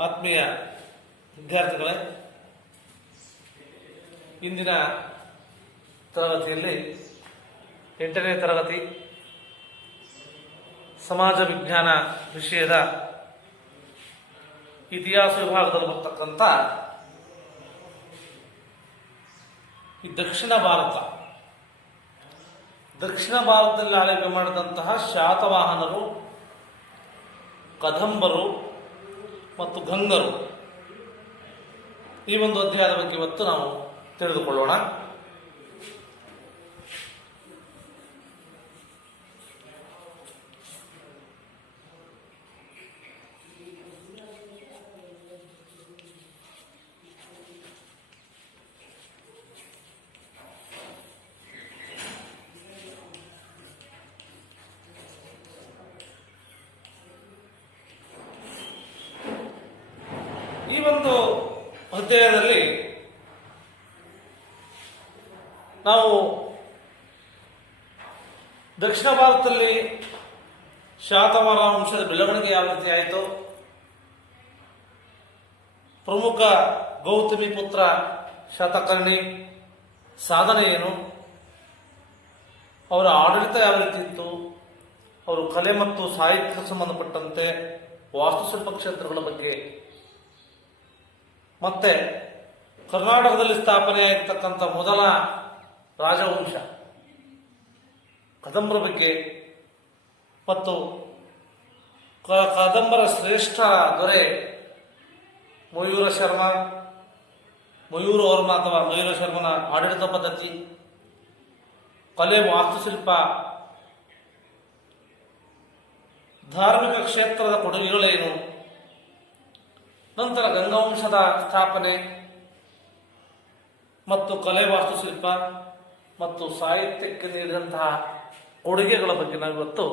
ಆತ್ಮೀಯ ವಿದ್ಯಾರ್ಥಿಗಳೇ, ಇಂದಿನ ತರಗತಿಯಲ್ಲಿ 8ನೇ ತರಗತಿ ಸಮಾಜ ವಿಜ್ಞಾನ ವಿಷಯದ ಇತಿಹಾಸ ವಿಭಾಗದಲ್ಲಿ ಬರ್ತಕ್ಕಂಥ ಈ ದಕ್ಷಿಣ ಭಾರತದಲ್ಲಿ ಆಳ್ವಿಕೆ ಮಾಡಿದಂತಹ ಶಾತವಾಹನರು, ಕದಂಬರು ಮತ್ತು ಗಂಗರು, ಈ ಒಂದು ಅಧ್ಯಾಯದ ಬಗ್ಗೆ ಇವತ್ತು ನಾವು ತಿಳಿದುಕೊಳ್ಳೋಣ. ಈ ಒಂದು ಅಧ್ಯಾಯದಲ್ಲಿ ನಾವು ದಕ್ಷಿಣ ಭಾರತದಲ್ಲಿ ಶಾತವಾಹನ ವಂಶದ ಬೆಳವಣಿಗೆ ಯಾವ ರೀತಿ ಆಯಿತು, ಪ್ರಮುಖ ಗೌತಮಿ ಪುತ್ರ ಶಾತಕರ್ಣಿ ಸಾಧನೆ ಏನು, ಅವರ ಆಡಳಿತ ಯಾವ ರೀತಿ ಇತ್ತು, ಅವರು ಕಲೆ ಮತ್ತು ಸಾಹಿತ್ಯಕ್ಕೆ ಸಂಬಂಧಪಟ್ಟಂತೆ ವಾಸ್ತುಶಿಲ್ಪ ಕ್ಷೇತ್ರಗಳ ಬಗ್ಗೆ, ಮತ್ತೆ ಕರ್ನಾಟಕದಲ್ಲಿ ಸ್ಥಾಪನೆಯಾಗಿರ್ತಕ್ಕಂಥ ಮೊದಲ ರಾಜವಂಶ ಕದಂಬರ ಬಗ್ಗೆ ಮತ್ತು ಕದಂಬರ ಶ್ರೇಷ್ಠ ದೊರೆ ಮಯೂರ ವರ್ಮ ಅಥವಾ ಮಯೂರ ಶರ್ಮನ ಆಡಳಿತ ಪದ್ಧತಿ, ಕಲೆ, ವಾಸ್ತುಶಿಲ್ಪ, ಧಾರ್ಮಿಕ ಕ್ಷೇತ್ರದ ಕೊಡುಗೆಗಳೇನು, ನಂತರ ಗಂಗಾವಂಶದ ಸ್ಥಾಪನೆ ಮತ್ತು ಕಲೆ, ವಾಸ್ತುಶಿಲ್ಪ ಮತ್ತು ಸಾಹಿತ್ಯಕ್ಕೆ ನೀಡಿದಂತಹ ಕೊಡುಗೆಗಳ ಬಗ್ಗೆ ನಾವು ಇವತ್ತು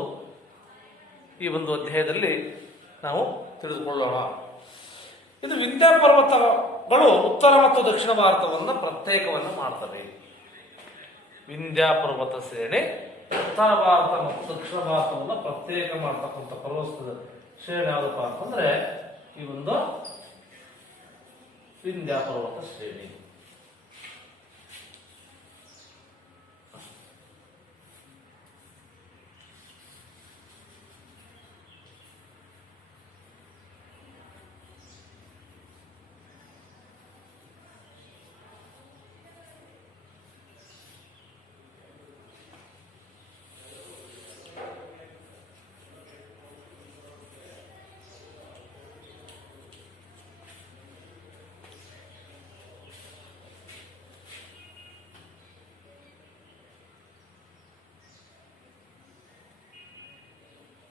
ಈ ಒಂದು ಅಧ್ಯಾಯದಲ್ಲಿ ನಾವು ತಿಳಿದುಕೊಳ್ಳೋಣ. ಇದು ವಿಂಧ್ಯ ಪರ್ವತಗಳು ಉತ್ತರ ಮತ್ತು ದಕ್ಷಿಣ ಭಾರತವನ್ನು ಪ್ರತ್ಯೇಕವನ್ನು ಮಾಡ್ತವೆ. ವಿಂಧ್ಯ ಪರ್ವತ ಶ್ರೇಣಿ ಉತ್ತರ ಭಾರತ ಮತ್ತು ದಕ್ಷಿಣ ಭಾರತವನ್ನು ಪ್ರತ್ಯೇಕ ಮಾಡ್ತಕ್ಕಂಥ ಪರ್ವತದ ಶ್ರೇಣಿ ಯಾವುದಪ್ಪ ಅಂತಂದ್ರೆ ಈ ಒಂದು ವಿಂಧ್ಯ ಪರ್ವತ ಶ್ರೇಣಿ.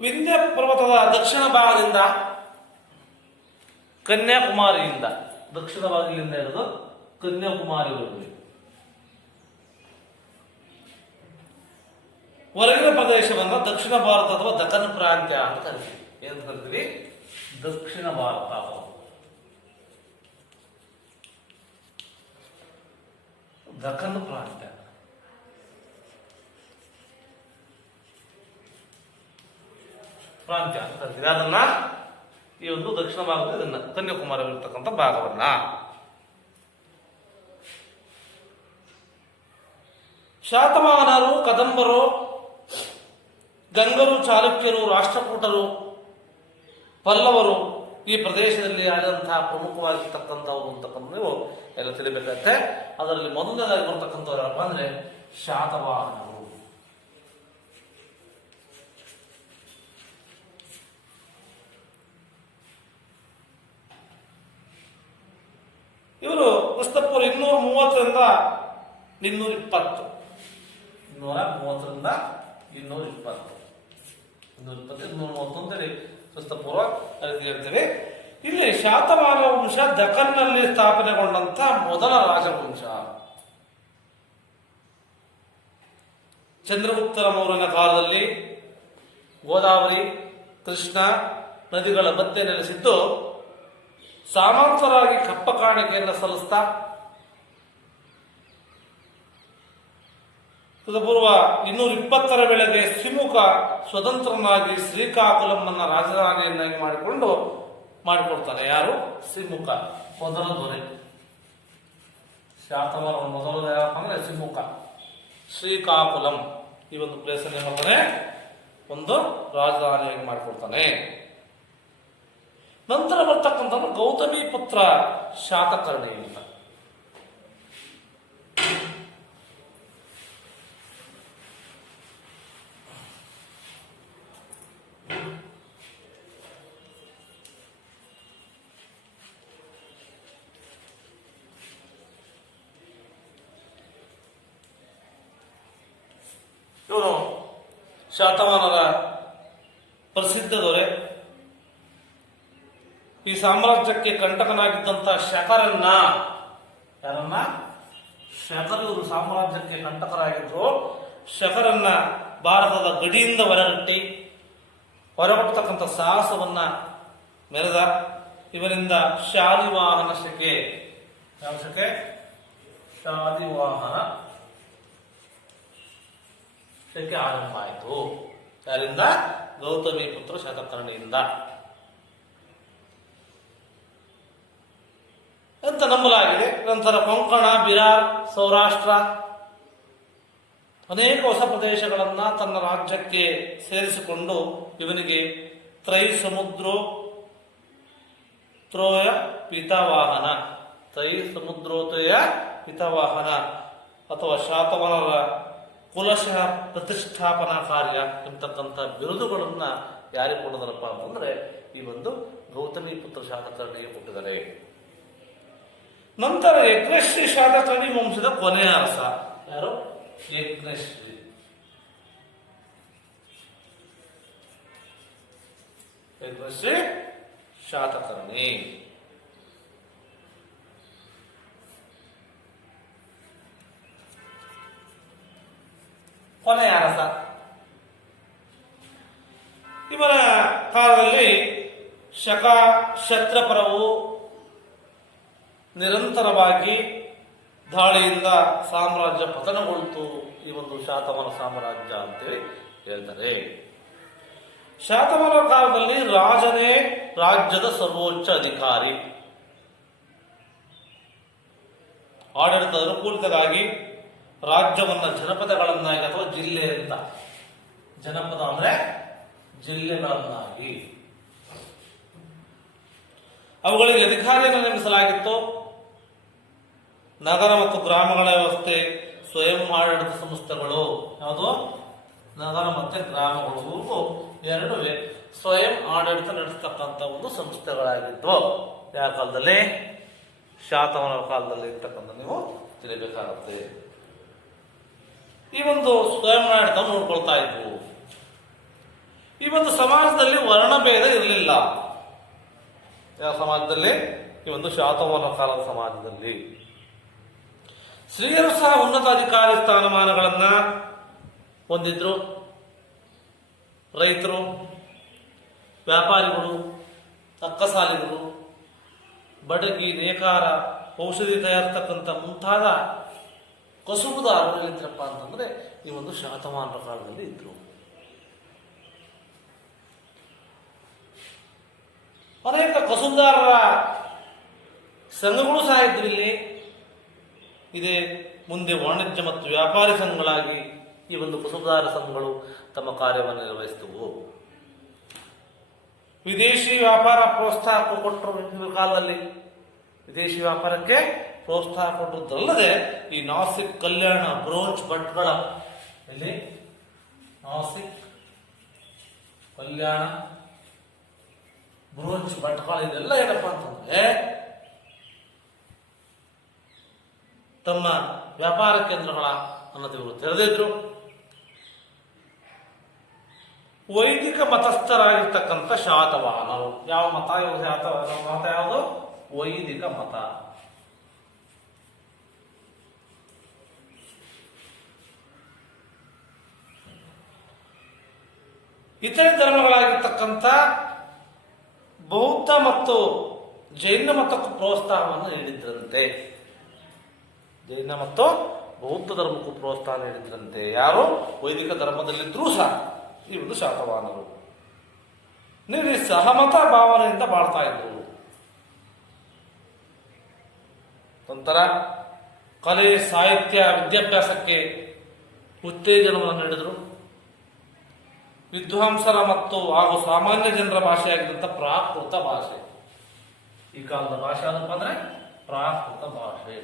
ವಿಂಧ್ಯ ಪರ್ವತದ ದಕ್ಷಿಣ ಭಾಗದಿಂದ ಕನ್ಯಾಕುಮಾರಿಯಿಂದ, ದಕ್ಷಿಣ ಭಾಗದಿಂದ ಇರೋದು ಕನ್ಯಾಕುಮಾರಿವರೆಗೆ ಹೊರಗಿನ ಪ್ರದೇಶವನ್ನ ದಕ್ಷಿಣ ಭಾರತ ಅಥವಾ ದಖನ್ ಪ್ರಾಂತ್ಯ ಅಂತ ಕರಿತೀವಿ. ಏನು ಕರಿತೀವಿ? ದಕ್ಷಿಣ ಭಾರತ. ದಖನ್ ಪ್ರಾಂತ್ಯ. ಪ್ರಾಂತ್ಯ ಅಂತ ಕರಿತೀವಿ ಅದನ್ನ. ಈ ಒಂದು ದಕ್ಷಿಣ ಭಾಗದಲ್ಲಿ ಇದನ್ನ ಕನ್ಯಾಕುಮಾರಿ ಇರತಕ್ಕಂಥ ಭಾಗವನ್ನ. ಶಾತವಾಹನರು, ಕದಂಬರು, ಗಂಗರು, ಚಾಲುಕ್ಯರು, ರಾಷ್ಟ್ರಕೂಟರು, ಪಲ್ಲವರು ಈ ಪ್ರದೇಶದಲ್ಲಿ ಆದಂತಹ ಪ್ರಮುಖವಾಗಿರ್ತಕ್ಕಂಥವ್ರು ಅಂತಕ್ಕಂಥ ನೀವು ಎಲ್ಲ ತಿಳಿಬೇಕಾಗತ್ತೆ. ಅದರಲ್ಲಿ ಮೊದಲನೇದಾಗಿ ಬರ್ತಕ್ಕಂಥವ್ರು ಯಾರಪ್ಪ ಅಂದ್ರೆ ಶಾತವಾಹನರು. ಇವರು ಕ್ರಿಸ್ತಪೂರ್ವ 230ರಿಂದ 220, 230ರಿಂದ 220, 230 ಅಂತೇಳಿ ಕ್ರಿಸ್ತಪೂರ್ವ ಹೇಳ್ತೇವೆ. ಇಲ್ಲಿ ಶಾತವಾಹನ ವಂಶ ದಖನ್ನಲ್ಲಿ ಸ್ಥಾಪನೆಗೊಂಡಂತ ಮೊದಲ ರಾಜವಂಶ. ಚಂದ್ರಗುಪ್ತರ ಮೌರ್ಯನ ಕಾಲದಲ್ಲಿ ಗೋದಾವರಿ, ಕೃಷ್ಣ ನದಿಗಳ ಮಧ್ಯೆ ನೆಲೆಸಿದ್ದು ಸಾಮರ್ಥ್ಯರಾಗಿ ಕಪ್ಪ ಕಾಣಿಕೆಯನ್ನು ಸಲ್ಲಿಸ್ತಾ ಪೂರ್ವ 220ರ ವೇಳೆಗೆ ಸಿಮುಖ ಸ್ವತಂತ್ರನಾಗಿ ಶ್ರೀಕಾಕುಲಂನ ರಾಜಧಾನಿಯನ್ನಾಗಿ ಮಾಡಿಕೊಂಡು ಮಾಡಿಕೊಡ್ತಾನೆ. ಯಾರು? ಸಿಮ್ಮುಖ, ಮೊದಲ ದೊರೆ. ಶಾತವಾಹನ ಮೊದಲ ಯಾರಪ್ಪ ಅಂದ್ರೆ ಸಿಮ್ಮುಖ. ಶ್ರೀಕಾಕುಲಂ ಈ ಒಂದು ಪ್ಲೇಸ್ ಅನ್ನು ಮಾಡ್ತಾನೆ, ಒಂದು ರಾಜಧಾನಿಯಾಗಿ ಮಾಡಿಕೊಡ್ತಾನೆ. ನಂತರ ಬರ್ತಕ್ಕಂಥ ಗೌತಮಿ ಪುತ್ರ ಶಾತಕರ್ಣಿ ಅಂತ. ಇವನು ಶಾತವಾಹನರ ಪ್ರಸಿದ್ಧ ದೊರೆ. ಈ ಸಾಮ್ರಾಜ್ಯಕ್ಕೆ ಕಂಟಕನಾಗಿದ್ದಂತ ಶಕರನ್ನ, ಯಾರನ್ನ? ಶಕರು ಸಾಮ್ರಾಜ್ಯಕ್ಕೆ ಕಂಟಕರಾಗಿದ್ರು. ಶಕರನ್ನ ಭಾರತದ ಗಡಿಯಿಂದ ಹೊರಗಟ್ಟತಕ್ಕಂಥ ಸಾಹಸವನ್ನ ಮೆರೆದ. ಇವರಿಂದ ಶಾಲಿವಾಹನ ಶಕೆ, ಯಾವ ಶಕೆ? ಶಾಲಿವಾಹನ ಶಕೆ ಆರಂಭ ಆಯಿತು. ಯಾರಿಂದ? ಗೌತಮಿ ಪುತ್ರ ಶಾತಕರ್ಣಿಯಿಂದ ಅಂತ ನಂಬಲಾಗಿದೆ. ನಂತರ ಕೊಂಕಣ, ಬಿಹಾರ್, ಸೌರಾಷ್ಟ್ರ ಅನೇಕ ಹೊಸ ಪ್ರದೇಶಗಳನ್ನ ತನ್ನ ರಾಜ್ಯಕ್ಕೆ ಸೇರಿಸಿಕೊಂಡು ಇವನಿಗೆ ತ್ರಯ ಸಮುದ್ರೋತಯ ಪಿತವಾಹನ ಅಥವಾ ಶಾತವಾಹನರ ಕುಲಶಃ ಪ್ರತಿಷ್ಠಾಪನಾ ಕಾರ್ಯ ಎಂಬತಕ್ಕಂಥ ಬಿರುದುಗಳನ್ನ ಯಾರಿಗೆ ಕೊಡೋದರಪ್ಪ ಅಂತಂದ್ರೆ ಈ ಒಂದು ಗೌತಮಿ ಪುತ್ರ ಶಾತಕರ್ಣಿಗೆ ಕೊಟ್ಟಿದ್ದಾರೆ. ನಂತರ ಯಜ್ಞಶ್ರೀ ಶಾತಕರ್ಣಿ ವಂಶದ ಕೊನೆಯ ಅರಸ ಯಾರು? ಯಜ್ಞಶ್ರೀ. ಯಜ್ಞಶ್ರೀ ಶಾತಕರ್ಣಿ. ಕೊನೆಯ ಅರಸ. ಇವರ ಕಾಲದಲ್ಲಿ ಶತ್ರಪರವು ನಿರಂತರವಾಗಿ ದಾಳಿಯಿಂದ ಸಾಮ್ರಾಜ್ಯ ಪತನಗೊಳ್ತು. ಈ ಒಂದು ಶಾತವಾಹನ ಸಾಮ್ರಾಜ್ಯ ಅಂತೇಳಿ ಹೇಳ್ತಾರೆ. ಶಾತವಾಹನ ಕಾಲದಲ್ಲಿ ರಾಜನೇ ರಾಜ್ಯದ ಸರ್ವೋಚ್ಚ ಅಧಿಕಾರಿ. ಆಡಳಿತದ ಅನುಕೂಲತೆಗಾಗಿ ರಾಜ್ಯವನ್ನ ಜನಪದಗಳನ್ನಾಗಿ ಅಥವಾ ಜಿಲ್ಲೆ ಅಂತ, ಜನಪದ ಅಂದ್ರೆ ಜಿಲ್ಲೆಗಳನ್ನಾಗಿ ಅವುಗಳಿಗೆ ಅಧಿಕಾರಿಯನ್ನು ನೇಮಿಸಲಾಗಿತ್ತು. ನಗರ ಮತ್ತು ಗ್ರಾಮಗಳ ವ್ಯವಸ್ಥೆ ಸ್ವಯಂ ಆಡಳಿತ ಸಂಸ್ಥೆಗಳು, ಯಾವುದು? ನಗರ ಮತ್ತೆ ಗ್ರಾಮಗಳು ಎರಡು ಸ್ವಯಂ ಆಡಳಿತ ನಡೆಸತಕ್ಕಂಥ ಒಂದು ಸಂಸ್ಥೆಗಳಾಗಿದ್ವು. ಯಾವ ಕಾಲದಲ್ಲಿ? ಶಾತವಾಹನ ಕಾಲದಲ್ಲಿ ಇರ್ತಕ್ಕಂಥ ನೀವು ತಿಳಿಬೇಕಾಗುತ್ತೆ. ಈ ಒಂದು ಸ್ವಯಂ ಆಡಳಿತ ನೋಡ್ಕೊಳ್ತಾ ಇದ್ವು. ಈ ಒಂದು ಸಮಾಜದಲ್ಲಿ ವರ್ಣಭೇದ ಇರಲಿಲ್ಲ. ಯಾವ ಸಮಾಜದಲ್ಲಿ? ಈ ಒಂದು ಶಾತವಾಹನ ಕಾಲದ ಸಮಾಜದಲ್ಲಿ ಸ್ತ್ರೀಯರು ಸಹ ಉನ್ನತ ಅಧಿಕಾರಿ ಸ್ಥಾನಮಾನಗಳನ್ನ ಹೊಂದಿದ್ರು. ರೈತರು, ವ್ಯಾಪಾರಿಗಳು, ಅಕ್ಕಸಾಲಿಗರು, ಬಡಗಿ, ನೇಕಾರ, ಔಷಧಿ ತಯಾರಿಸ್ತಕ್ಕಂಥ ಮುಂತಾದ ಕಸುಬುದಾರರು ಎಲ್ಲಿದ್ರಪ್ಪ ಅಂತಂದ್ರೆ ಈ ಒಂದು ಶಾತವಾಹನರ ಕಾಲದಲ್ಲಿ ಇದ್ರು. ಅನೇಕ ಕಸುಬುದಾರರ ಸಂಘಗಳು ಸಹ ಇದ್ರು ಇಲ್ಲಿ. ಇದೇ ಮುಂದೆ ವಾಣಿಜ್ಯ ಮತ್ತು ವ್ಯಾಪಾರಿ ಸಂಘಗಳಾಗಿ ಈ ಒಂದು ಕಸುಬುದಾರ ಸಂಘಗಳು ತಮ್ಮ ಕಾರ್ಯವನ್ನು ನಿರ್ವಹಿಸಿದವು. ವಿದೇಶಿ ವ್ಯಾಪಾರ ಪ್ರೋತ್ಸಾಹ ಕೊಟ್ಟರು. ಈ ಕಾಲದಲ್ಲಿ ವಿದೇಶಿ ವ್ಯಾಪಾರಕ್ಕೆ ಪ್ರೋತ್ಸಾಹ ಕೊಟ್ಟದ್ದಲ್ಲದೆ ಈ ನಾಸಿಕ್, ಕಲ್ಯಾಣ, ಬ್ರೋಂಚ್ ಭಟ್ಗಳ, ಇಲ್ಲಿ ನಾಸಿಕ್, ಕಲ್ಯಾಣ, ಬ್ರೋಂಚ್ ಭಟ್ಗಳ ಇದೆಲ್ಲ ಏನಪ್ಪ ಅಂತಂದ್ರೆ ತಮ್ಮ ವ್ಯಾಪಾರ ಕೇಂದ್ರಗಳ ಅನ್ನೋದು ಇವರು ತೆರೆದಿದ್ರು. ವೈದಿಕ ಮತಸ್ಥರಾಗಿರ್ತಕ್ಕಂಥ ಶಾತವಾಹನರು. ಯಾವ ಮತ? ಮತ ಯಾವುದು? ವೈದಿಕ ಮತ. ಇತರೆ ಧರ್ಮಗಳಾಗಿರ್ತಕ್ಕಂಥ ಬೌದ್ಧ ಮತ್ತು ಜೈನ ಮತಕ್ಕೂ ಪ್ರೋತ್ಸಾಹವನ್ನು ನೀಡಿದ್ರಂತೆ. ಜೈನ ಮತ್ತು ಬೌದ್ಧ ಧರ್ಮಕ್ಕೂ ಪ್ರೋತ್ಸಾಹ ನೀಡಿದ್ರಂತೆ. ಯಾರು? ವೈದಿಕ ಧರ್ಮದಲ್ಲಿದ್ರೂ ಸಹ ಈ ಒಂದು ಶಾತವಾಹನರು. ನೀವು ಸಹಮತ ಭಾವನೆಯಿಂದ ಬಾಳ್ತಾ ಇದ್ರು. ನಂತರ ಕಲೆ, ಸಾಹಿತ್ಯ, ವಿದ್ಯಾಭ್ಯಾಸಕ್ಕೆ ಉತ್ತೇಜನವನ್ನು ನೀಡಿದರು. ವಿದ್ವಾಂಸರ ಹಾಗೂ ಸಾಮಾನ್ಯ ಜನರ ಭಾಷೆಯಾಗಿದ್ದಂಥ ಪ್ರಾಕೃತ ಭಾಷೆ, ಈ ಕಾಲದ ಭಾಷೆ ಏನಪ್ಪ ಅಂದ್ರೆ ಪ್ರಾಕೃತ ಭಾಷೆ.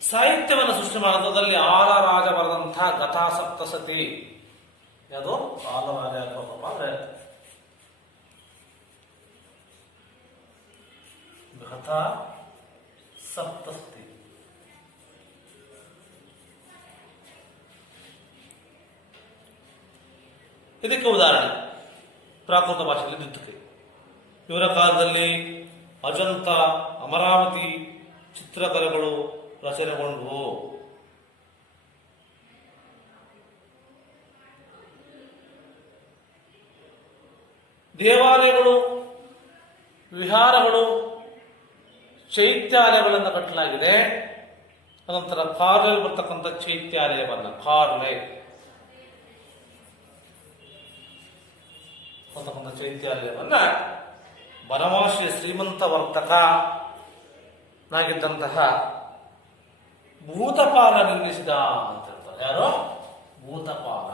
ಸಾಹಿತ್ಯವನ್ನು ಸೃಷ್ಟಿ ಮಾಡೋದ್ರಲ್ಲಿ ಆಲರಾಜ ಬರೆದಂತಹ ಗಥಾ ಸಪ್ತಸತಿ. ಯಾವುದು ಆಲರಾಜ ಅಂದ್ರೆ ಗಥಾ ಸಪ್ತಸತಿ. ಇದಕ್ಕೆ ಉದಾಹರಣೆ ಪ್ರಾಕೃತ ಭಾಷೆಯಲ್ಲಿ ಇದ್ದುತ್ತೆ. ಇವರ ಕಾಲದಲ್ಲಿ ಅಜಂತ, ಅಮರಾವತಿ ಚಿತ್ರಕಲೆಗಳು ರಚನೆಗೊಂಡವು. ದೇವಾಲಯಗಳು, ವಿಹಾರಗಳು, ಚೈತ್ಯಾಲಯಗಳನ್ನು ಕಟ್ಟಲಾಗಿದೆ. ಅನಂತರ ಕಾರ್ಲೆಯಲ್ಲಿ ಬರ್ತಕ್ಕಂಥ ಚೈತ್ಯಾಲಯವನ್ನ ಚೈತ್ಯಾಲಯವನ್ನ ಬನವಾಸಿಯ ಶ್ರೀಮಂತ ವರ್ತಕನಾಗಿದ್ದಂತಹ ಭೂತಪಾಲ ನಿರ್ಮಿಸಿದ ಅಂತ ಹೇಳ್ತಾರೆ. ಯಾರು? ಭೂತಪಾಲ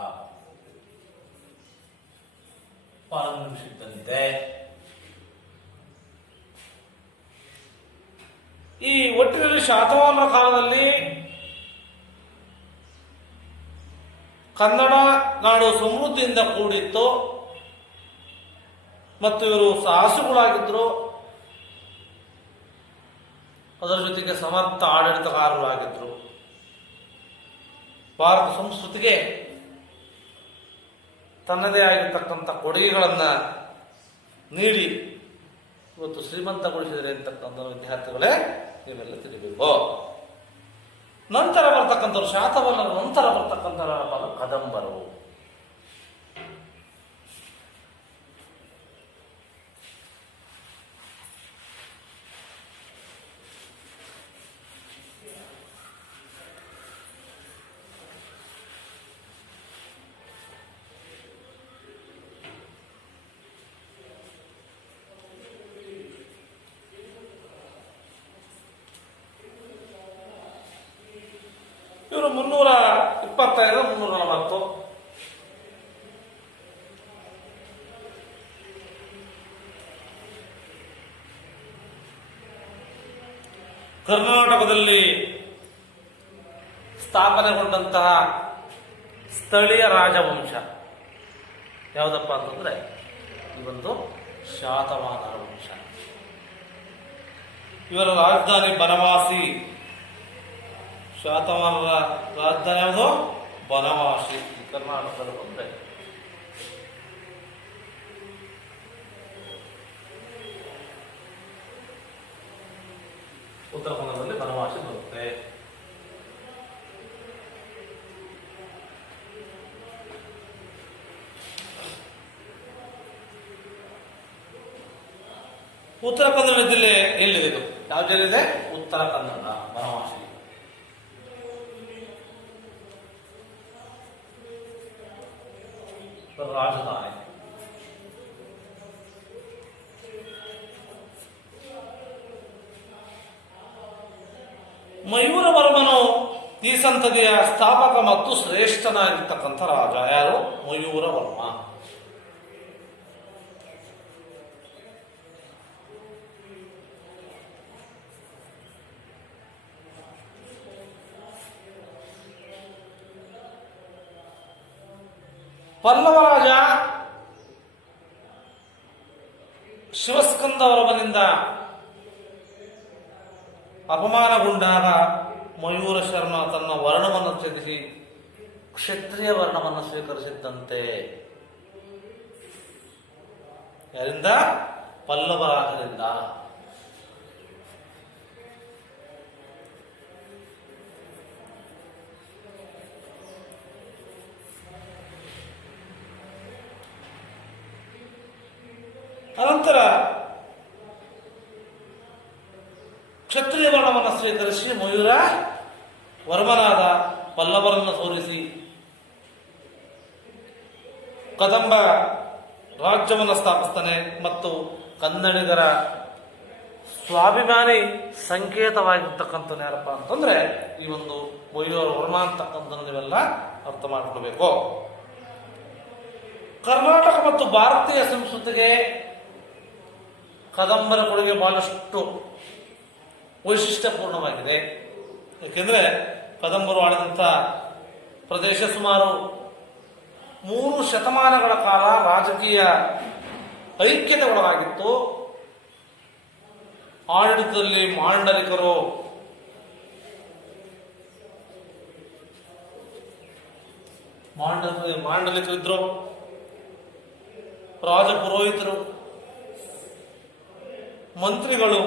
ನಿರ್ಮಿಸಿದ್ದಂತೆ. ಈ ಒಟ್ಟಿನಲ್ಲಿ ಶಾತವಾಹನರ ಕಾಲದಲ್ಲಿ ಕನ್ನಡ ನಾಡು ಸಮೃದ್ಧಿಯಿಂದ ಕೂಡಿತ್ತು ಮತ್ತು ಇವರು ಸಾಹಸುಗಳಾಗಿದ್ದರು. ಅದರ ಜೊತೆಗೆ ಸಮರ್ಥ ಆಡಳಿತಗಾರರಾಗಿದ್ದರು. ಭಾರತ ಸಂಸ್ಕೃತಿಗೆ ತನ್ನದೇ ಆಗಿರ್ತಕ್ಕಂಥ ಕೊಡುಗೆಗಳನ್ನು ನೀಡಿ ಇವತ್ತು ಶ್ರೀಮಂತಗೊಳಿಸಿದರೆ ಅಂತಕ್ಕಂಥ ವಿದ್ಯಾರ್ಥಿಗಳೇ ನೀವೆಲ್ಲ ತಿಳಿಬೇಕು. ನಂತರ ಬರ್ತಕ್ಕಂಥವ್ರು ಶಾತವಾಹನರ ನಂತರ ಬರ್ತಕ್ಕಂಥ ಕದಂಬರು. ಇವರು 325 340. ಕರ್ನಾಟಕದಲ್ಲಿ ಸ್ಥಾಪನೆಗೊಂಡಂತಹ ಸ್ಥಳೀಯ ರಾಜವಂಶ ಯಾವುದಪ್ಪ ಅಂತಂದ್ರೆ ಇವೊಂದು ಶಾತವಾಹನರ ವಂಶ. ಇವರ ರಾಜಧಾನಿ ಬನವಾಸಿ. ಶಾತವಾಹನರ ರಾಜಧಾನಿ ಯಾವುದು? ಬನವಾಸಿ. ಕರ್ನಾಟಕದಲ್ಲಿ ಬಂದ್ರೆ ಉತ್ತರ ಕನ್ನಡದಲ್ಲಿ ಬನವಾಸಿ ಬರುತ್ತೆ. ಉತ್ತರ ಕನ್ನಡ ಜಿಲ್ಲೆ ಎಲ್ಲಿದೆ? ಯಾವ ಜಿಲ್ಲೆ ಇದೆ? ಉತ್ತರ ಕನ್ನಡ, ಬನವಾಸಿ. ರಾಜಧಾನಿ. ಮಯೂರವರ್ಮನು ಈ ಸಂತತಿಯ ಸ್ಥಾಪಕ ಮತ್ತು ಶ್ರೇಷ್ಠನಾಗಿರ್ತಕ್ಕಂಥ ರಾಜ. ಯಾರು? ಮಯೂರವರ್ಮ. ಪಲ್ಲವ ರಾಜ ಶಿವಸ್ಕಂದವರ್ಮನಿಂದ ಅಪಮಾನಗೊಂಡಾಗ ಮಯೂರ ಶರ್ಮ ತನ್ನ ವರ್ಣವನ್ನು ತ್ಯಜಿಸಿ ಕ್ಷತ್ರಿಯ ವರ್ಣವನ್ನು ಸ್ವೀಕರಿಸಿದ್ದಂತೆ. ಯಾರಿಂದ? ಪಲ್ಲವ ರಾಜರಿಂದ. ಅನಂತರ ಕ್ಷತ್ರಿಯ ವರ್ಣವನ್ನು ಸ್ವೀಕರಿಸಿ ಮಯೂರ ವರ್ಮನಾದ ಪಲ್ಲವರನ್ನು ಸೋಲಿಸಿ ಕದಂಬ ರಾಜ್ಯವನ್ನು ಸ್ಥಾಪಿಸ್ತಾನೆ ಮತ್ತು ಕನ್ನಡಿಗರ ಸ್ವಾಭಿಮಾನಿ ಸಂಕೇತವಾಗಿರ್ತಕ್ಕಂಥ ಯಾರಪ್ಪ ಅಂತಂದ್ರೆ ಈ ಒಂದು ಮಯೂರ ವರ್ಮ ಅಂತಕ್ಕಂಥ ನೀವೆಲ್ಲ ಅರ್ಥ ಮಾಡಿಕೊಳ್ಬೇಕು. ಕರ್ನಾಟಕ ಮತ್ತು ಭಾರತೀಯ ಸಂಸ್ಕೃತಿಗೆ ಕದಂಬರ ಕೊಡುಗೆ ಬಹಳಷ್ಟು ವೈಶಿಷ್ಟ್ಯಪೂರ್ಣವಾಗಿದೆ. ಏಕೆಂದರೆ ಕದಂಬರು ಆಳಿದಂಥ ಪ್ರದೇಶ ಸುಮಾರು 3 ಶತಮಾನಗಳ ಕಾಲ ರಾಜಕೀಯ ಐಕ್ಯತೆ ಒಳಗಾಗಿತ್ತು. ಆಡಳಿತದಲ್ಲಿ ಮಾಂಡಲಿಕರಿದ್ರು, ರಾಜ ಪುರೋಹಿತರು, ಮಂತ್ರಿಗಳು,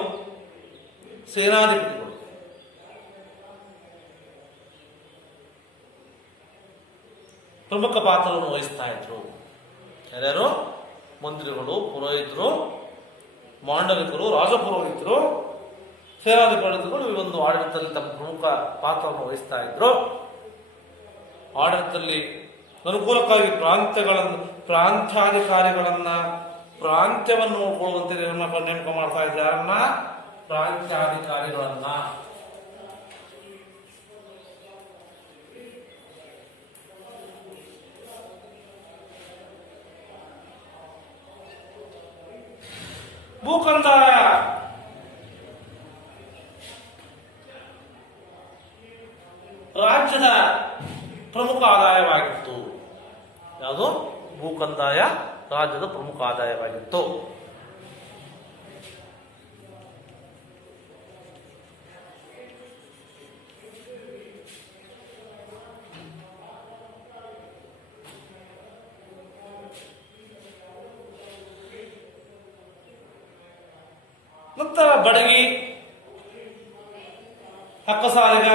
ಸೇನಾಧಿಪತಿಗಳು. ಪ್ರಮುಖ ಪಾತ್ರವನ್ನು ವಹಿಸ್ತಾ ಇದ್ರು. ಯಾರ್ಯಾರು? ಮಂತ್ರಿಗಳು, ಪುರೋಹಿತರು, ಮಾಂಡಲಿಕರು, ರಾಜಪುರೋಹಿತರು, ಸೇನಾಧಿಪತಿಗಳು ಈ ಒಂದು ಆಡಳಿತದಲ್ಲಿ ತಮ್ಮ ಪ್ರಮುಖ ಪಾತ್ರವನ್ನು ವಹಿಸ್ತಾ ಇದ್ರು. ಆಡಳಿತದಲ್ಲಿ ಅನುಕೂಲಕ್ಕಾಗಿ ಪ್ರಾಂತ್ಯಾಧಿಕಾರಿಗಳನ್ನ ಪ್ರಾಂತ್ಯವನ್ನು ನೋಡ್ಕೊಳ್ಳುವಂತೆ ನೇಮಕ ಮಾಡ್ತಾ ಇದ್ದಾರನ್ನ ಪ್ರಾಂತ್ಯಾಧಿಕಾರಿಗಳನ್ನ. ಭೂಕಂದಾಯ ರಾಜ್ಯದ ಪ್ರಮುಖ ಆದಾಯವಾಗಿತ್ತು. ಯಾವುದು? ಭೂಕಂದಾಯ ರಾಜ್ಯದ ಪ್ರಮುಖ ಆದಾಯವಾಗಿತ್ತು. ನಂತರ ಬಡಗಿ, ಅಕ್ಕಸಾಲಿಗ,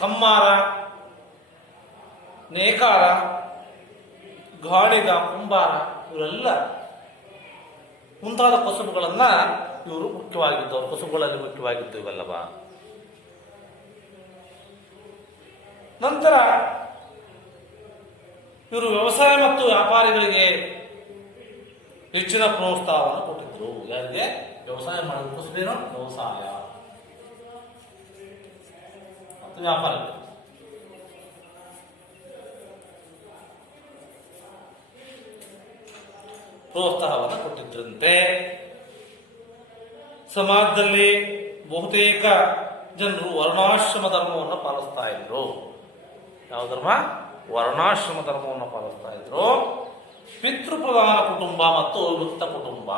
ಕಮ್ಮಾರ, ನೇಕಾರ, ಗಾಣಿಗ, ಕುಂಬಾರ ಇವರೆಲ್ಲ ಮುಂತಾದ ಕಸುಬುಗಳನ್ನ ಇವರು ಮುಖ್ಯವಾಗಿದ್ದವರು. ಕಸುಬುಗಳಲ್ಲಿ ಮುಖ್ಯವಾಗಿದ್ದು ಇವೆಲ್ಲವ. ನಂತರ ಇವರು ವ್ಯವಸಾಯ ಮತ್ತು ವ್ಯಾಪಾರಿಗಳಿಗೆ ಹೆಚ್ಚಿನ ಪ್ರೋತ್ಸಾಹವನ್ನು ಕೊಟ್ಟಿದ್ರು. ಯಾರಿಗೆ? ವ್ಯವಸಾಯ ಮಾಡೋದು. ಕಸುಬೇನು? ವ್ಯವಸಾಯ ಮತ್ತು ವ್ಯಾಪಾರ. ಪ್ರೋತ್ಸಾಹವನ್ನು ಕೊಟ್ಟಿದ್ರಂತೆ. ಸಮಾಜದಲ್ಲಿ ಬಹುತೇಕ ಜನರು ವರ್ಣಾಶ್ರಮ ಧರ್ಮವನ್ನು ಪಾಲಿಸ್ತಾ ಇದ್ರು. ಯಾವ ಧರ್ಮ? ವರ್ಣಾಶ್ರಮ ಧರ್ಮವನ್ನು ಪಾಲಿಸ್ತಾ ಇದ್ರು. ಪಿತೃಪ್ರಧಾನ ಕುಟುಂಬ ಮತ್ತು ಅವಿಭಕ್ತ ಕುಟುಂಬ.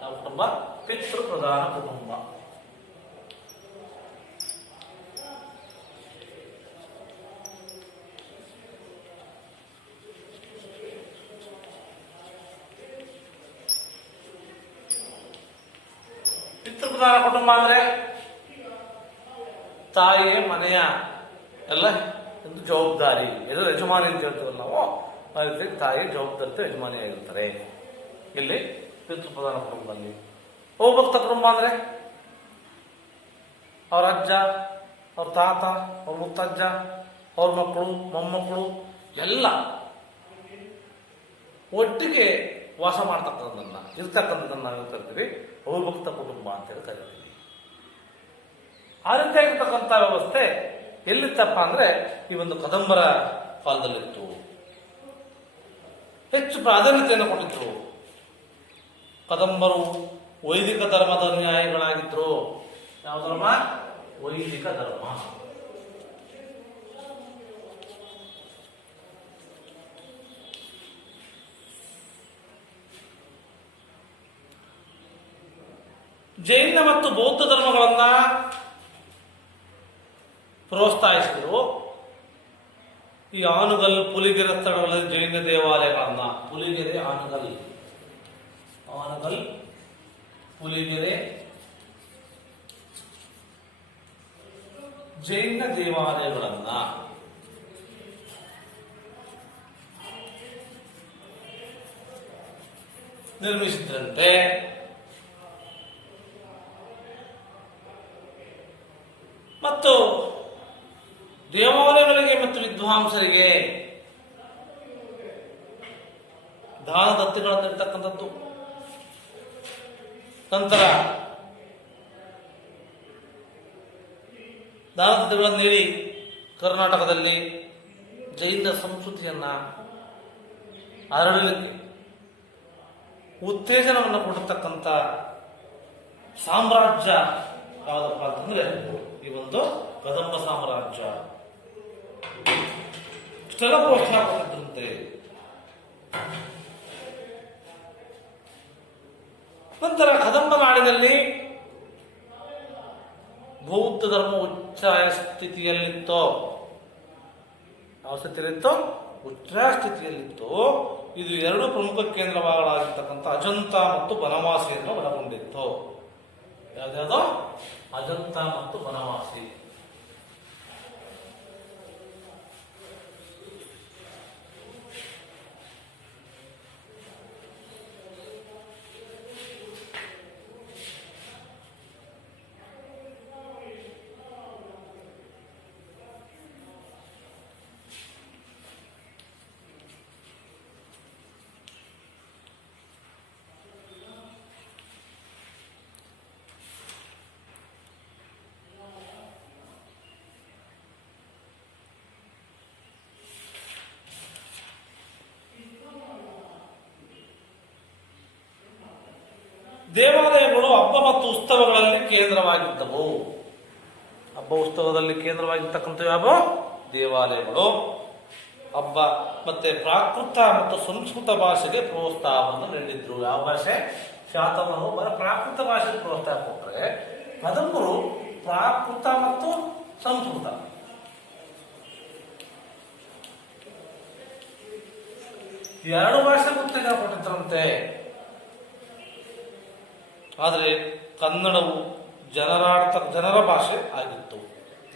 ಯಾವ ಕುಟುಂಬ? ಪಿತೃಪ್ರಧಾನ ಕುಟುಂಬ. ಪಿತೃಪ್ರಧಾನ ಕುಟುಂಬ ಅಂದ್ರೆ ತಾಯಿ ಮನೆಯ ಎಲ್ಲ ಒಂದು ಜವಾಬ್ದಾರಿ, ಇದು ಯಜಮಾನಿ ಅಂತ ಹೇಳ್ತೀವಲ್ಲ ನಾವು. ಆ ರೀತಿ ತಾಯಿ ಜವಾಬ್ದಾರಿ ಯಜಮಾನಿಯಾಗಿರ್ತಾರೆ ಇಲ್ಲಿ ಪಿತೃಪ್ರಧಾನ ಕುಟುಂಬದಲ್ಲಿ. ಅವಿಭಕ್ತ ಕುಟುಂಬ ಅಂದ್ರೆ ಅವ್ರ ಅಜ್ಜ, ಅವ್ರ ತಾತ, ಅವ್ರ ಮುತ್ತಜ್ಜ, ಅವ್ರ ಮಕ್ಕಳು, ಮೊಮ್ಮಕ್ಕಳು ಎಲ್ಲ ಒಟ್ಟಿಗೆ ವಾಸ ಇರ್ತಕ್ಕಂಥದ್ದನ್ನ ನಾವು ಕರಿತೀವಿ ಅವಿಭಕ್ತ ಕುಟುಂಬ ಅಂತೇಳಿ ಕರಿತೀವಿ. ಆ ರೀತಿಯಾಗಿರ್ತಕ್ಕಂಥ ವ್ಯವಸ್ಥೆ ಎಲ್ಲಿತ್ತಪ್ಪ ಅಂದ್ರೆ ಈ ಒಂದು ಕದಂಬರ ಕಾಲದಲ್ಲಿತ್ತು. ಹೆಚ್ಚು ಪ್ರಾಧಾನ್ಯತೆಯನ್ನು ಕೊಟ್ಟಿದ್ರು. ಕದಂಬರು ವೈದಿಕ ಧರ್ಮದ ಅನುಯಾಯಿಗಳಾಗಿದ್ರು. ಯಾವ ಧರ್ಮ? ವೈದಿಕ ಧರ್ಮ. ಜೈನ ಮತ್ತು ಬೌದ್ಧ ಧರ್ಮಗಳನ್ನ ಪ್ರೋತ್ಸಾಹಿಸಿದರು. ಈ ಆನುಗಲ್, ಪುಲಿಗೆರೆ ಸ್ಥಳಗಳಲ್ಲಿ ಜೈನ ದೇವಾಲಯಗಳನ್ನ, ಪುಲಿಗೆರೆ, ಆನುಗಲ್, ಪುಲಿಗೆರೆ ಜೈನ ದೇವಾಲಯಗಳನ್ನ ನಿರ್ಮಿಸಿದ್ರಂತೆ. ಮತ್ತು ದೇವಾಲಯಗಳಿಗೆ ಮತ್ತು ವಿದ್ವಾಂಸರಿಗೆ ದಾನ ದತ್ತಿಗಳನ್ನು ಇರ್ತಕ್ಕಂಥದ್ದು. ನಂತರ ದಾನ ದತ್ತಿಗಳನ್ನು ನೀಡಿ ಕರ್ನಾಟಕದಲ್ಲಿ ಜೈನ ಸಂಸ್ಕೃತಿಯನ್ನ ಹರಡಲಿಕ್ಕೆ ಉತ್ತೇಜನವನ್ನು ಕೊಡತಕ್ಕಂಥ ಸಾಮ್ರಾಜ್ಯ ಯಾವುದಪ್ಪ ಅಂತಂದ್ರೆ ಈ ಒಂದು ಕದಂಬ ಸಾಮ್ರಾಜ್ಯ. ಇಷ್ಟೆಲ್ಲ ಪ್ರೋತ್ಸಾಹ ಕೊಟ್ಟಿದ್ರಂತೆ. ನಂತರ ಕದಂಬ ನಾಡಿನಲ್ಲಿ ಬೌದ್ಧ ಧರ್ಮ ಉಚ್ಚಾಯ ಸ್ಥಿತಿಯಲ್ಲಿತ್ತೋ, ಯಾವ ಸ್ಥಿತಿಯಲ್ಲಿತ್ತೋ? ಉಚ್ಚಾಯ ಸ್ಥಿತಿಯಲ್ಲಿತ್ತು. ಇದು ಎರಡು ಪ್ರಮುಖ ಕೇಂದ್ರಗಳಾಗಿರ್ತಕ್ಕಂಥ ಅಜಂತ ಮತ್ತು ಬನವಾಸಿಯನ್ನು ಒಳಗೊಂಡಿತ್ತು. ಯಾವ್ದಾವುದೋ ಅಜಂತ ಮತ್ತು ಬನವಾಸಿ. ದೇವಾಲಯಗಳು ಹಬ್ಬ ಮತ್ತು ಉತ್ಸವಗಳಲ್ಲಿ ಕೇಂದ್ರವಾಗಿದ್ದವು. ಹಬ್ಬ ಉತ್ಸವದಲ್ಲಿ ಕೇಂದ್ರವಾಗಿರ್ತಕ್ಕಂಥ ಯಾವ ದೇವಾಲಯಗಳು ಹಬ್ಬ ಮತ್ತೆ ಪ್ರಾಕೃತ ಮತ್ತು ಸಂಸ್ಕೃತ ಭಾಷೆಗೆ ಪ್ರೋತ್ಸಾಹವನ್ನು ನೀಡಿದ್ರು. ಯಾವ ಭಾಷೆ? ಶಾತವರು ಪ್ರಾಕೃತ ಭಾಷೆಗೆ ಪ್ರೋತ್ಸಾಹ ಕೊಟ್ಟರೆ ಕದಂಬರು ಪ್ರಾಕೃತ ಮತ್ತು ಸಂಸ್ಕೃತ ಎರಡು ಭಾಷೆ ಉತ್ತೇಜನ ಕೊಟ್ಟಿದ್ದರಂತೆ. ಆದರೆ ಕನ್ನಡವು ಜನರ ಭಾಷೆ ಆಗಿತ್ತು.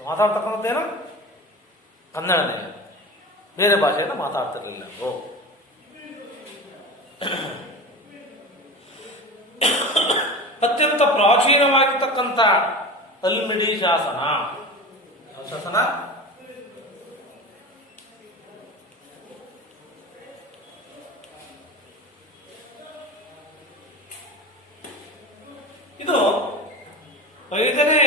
ಮಾತಾಡ್ತಕ್ಕಂಥದ್ದೇನು? ಕನ್ನಡನೇ, ಬೇರೆ ಭಾಷೆಯನ್ನು ಮಾತಾಡ್ತಿರ್ಲಿಲ್ಲ. ಅತ್ಯಂತ ಪ್ರಾಚೀನವಾಗಿರ್ತಕ್ಕಂಥ ಅಲ್ಮಿಡಿ ಶಾಸನ. ಯಾವ ಶಾಸನ? ಇದು 5ನೇ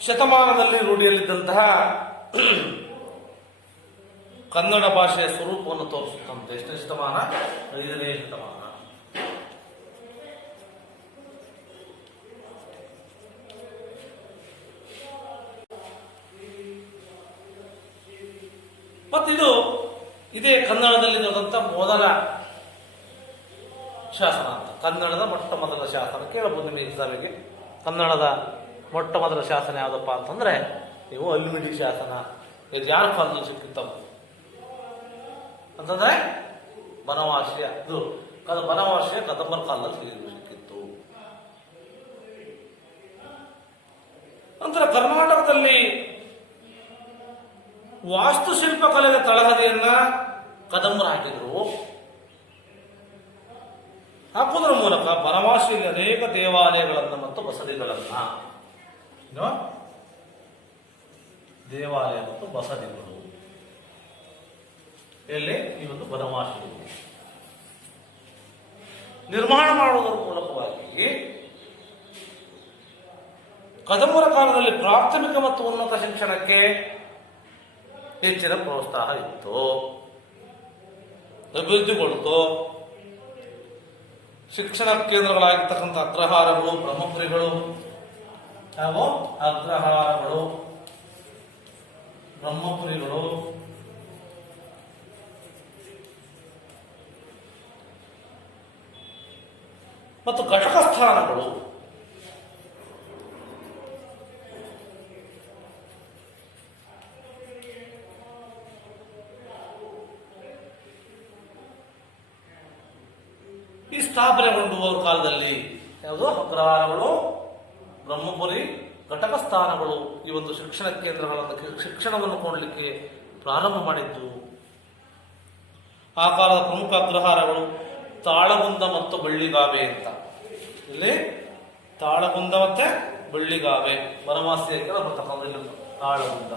ಶತಮಾನದಲ್ಲಿ ರೂಢಿಯಲ್ಲಿದ್ದಂತಹ ಕನ್ನಡ ಭಾಷೆಯ ಸ್ವರೂಪವನ್ನು ತೋರಿಸುತ್ತಂತೆ. ಎಷ್ಟನೇ ಶತಮಾನ? 5ನೇ ಶತಮಾನ. ಮತ್ತಿದು ಇದೇ ಕನ್ನಡದಲ್ಲಿ ಇರುವಂತಹ ಮೊದಲ ಶಾಸನ ಅಂತ. ಕನ್ನಡದ ಮೊಟ್ಟ ಮೊದಲ ಶಾಸನ ಕೇಳಬಹುದು ನಿಮಗೆ ಎಕ್ಸಾಮಿಗೆ. ಕನ್ನಡದ ಮೊಟ್ಟ ಮೊದಲ ಶಾಸನ ಯಾವುದಪ್ಪ ಅಂತಂದ್ರೆ ನೀವು ಅಲ್ಮಿಡಿ ಶಾಸನ. ಇದು ಯಾರ ಕಾಲದಲ್ಲಿ ಸಿಕ್ಕಿತ್ತವು ಅಂತಂದ್ರೆ ಬನವಾಸಿಯ ಕದಂಬರ ಕಾಲದಲ್ಲಿ ಸಿಕ್ಕಿತ್ತು. ನಂತರ ಕರ್ನಾಟಕದಲ್ಲಿ ವಾಸ್ತುಶಿಲ್ಪ ಕಲೆಯ ತಳಹದಿಯನ್ನ ಕದಂಬರು ಹಾಕಿದ್ರು. ಹಾಕುವುದರ ಮೂಲಕ ಬನವಾಸಿಯಲ್ಲಿ ಅನೇಕ ದೇವಾಲಯಗಳನ್ನು ಮತ್ತು ಬಸದಿಗಳನ್ನ ದೇವಾಲಯ ಮತ್ತು ಬಸದಿಗಳು ಎಲ್ಲಿ ಈ ಒಂದು ಬನವಾಸಿ ನಿರ್ಮಾಣ ಮಾಡುವುದರ ಮೂಲಕವಾಗಿ ಕದಂಬರ ಕಾಲದಲ್ಲಿ ಪ್ರಾಥಮಿಕ ಮತ್ತು ಉನ್ನತ ಶಿಕ್ಷಣಕ್ಕೆ ಹೆಚ್ಚಿನ ಪ್ರೋತ್ಸಾಹ ಇತ್ತು, ಅಭಿವೃದ್ಧಿಗೊಳ್ತು. ಶಿಕ್ಷಣ ಕೇಂದ್ರಗಳಾಗಿರ್ತಕ್ಕಂಥ ಅಗ್ರಹಾರಗಳು, ಬ್ರಹ್ಮಪುರಿಗಳು ಹಾಗೂ ಅಗ್ರಹಾರಗಳು, ಬ್ರಹ್ಮಪುರಿಗಳು ಮತ್ತು ಘಟಕ ಸ್ಥಾನಗಳು ಈ ಸ್ಥಾಪನೆಗೊಂಡು ಕಾಲದಲ್ಲಿ ಯಾವುದು ಅಗ್ರಹಾರಗಳು, ಬ್ರಹ್ಮಪುರಿ, ಘಟಕ ಸ್ಥಾನಗಳು ಈ ಒಂದು ಶಿಕ್ಷಣ ಕೇಂದ್ರಗಳನ್ನು ಶಿಕ್ಷಣವನ್ನು ಕೊಡಲಿಕ್ಕೆ ಪ್ರಾರಂಭ ಮಾಡಿದ್ದು. ಆ ಕಾಲದ ಪ್ರಮುಖ ಅಗ್ರಹಾರಗಳು ತಾಳಗುಂದ ಮತ್ತು ಬಳ್ಳಿಗಾವೆ ಅಂತ. ಇಲ್ಲಿ ತಾಳಗುಂದ ಮತ್ತೆ ಬೆಳ್ಳಿಗಾವೆ ಬನವಾಸಿಯಾಗಿ ಬರ್ತಕ್ಕಂಥ ತಾಳಗುಂದ.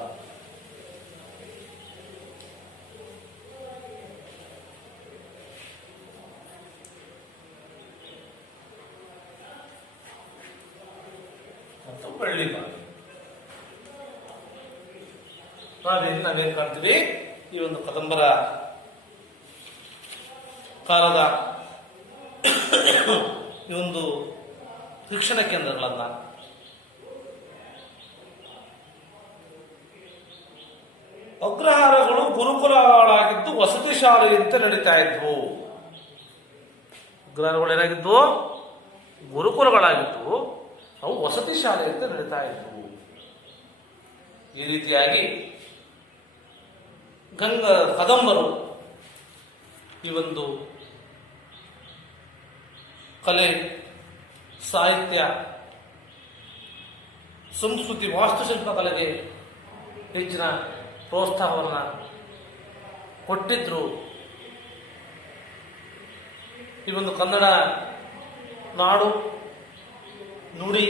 ಮತ್ತು ಬೆಳ್ಳಿಗಾವೆ ನಾವೇನ್ ಕಾಣ್ತೀವಿ, ಈ ಒಂದು ಕದಂಬರ ಕಾಲದ ಈ ಒಂದು ಶಿಕ್ಷಣ ಕೇಂದ್ರಗಳನ್ನ ಅಗ್ರಹಾರಗಳು ಗುರುಕುಲಗಳಾಗಿದ್ದು ವಸತಿ ಶಾಲೆಯಂತೆ ನಡೀತಾ ಇದ್ವು. ಅಗ್ರಹಾರಗಳು ಏನಾಗಿದ್ವು? ಗುರುಕುಲಗಳಾಗಿದ್ದು ಅವು ವಸತಿ ಶಾಲೆಯಂತೆ ನಡೀತಾ ಇದ್ವು. ಈ ರೀತಿಯಾಗಿ ಕದಂಬರು ಈ ಒಂದು ಕಲೆ, ಸಾಹಿತ್ಯ, ಸಂಸ್ಕೃತಿ, ವಾಸ್ತುಶಿಲ್ಪ ಕಲೆಗೆ ಹೆಚ್ಚಿನ ಪ್ರೋತ್ಸಾಹವನ್ನು ಕೊಟ್ಟಿದ್ರು. ಈ ಒಂದು ಕನ್ನಡ ನಾಡು, ನುಡಿ,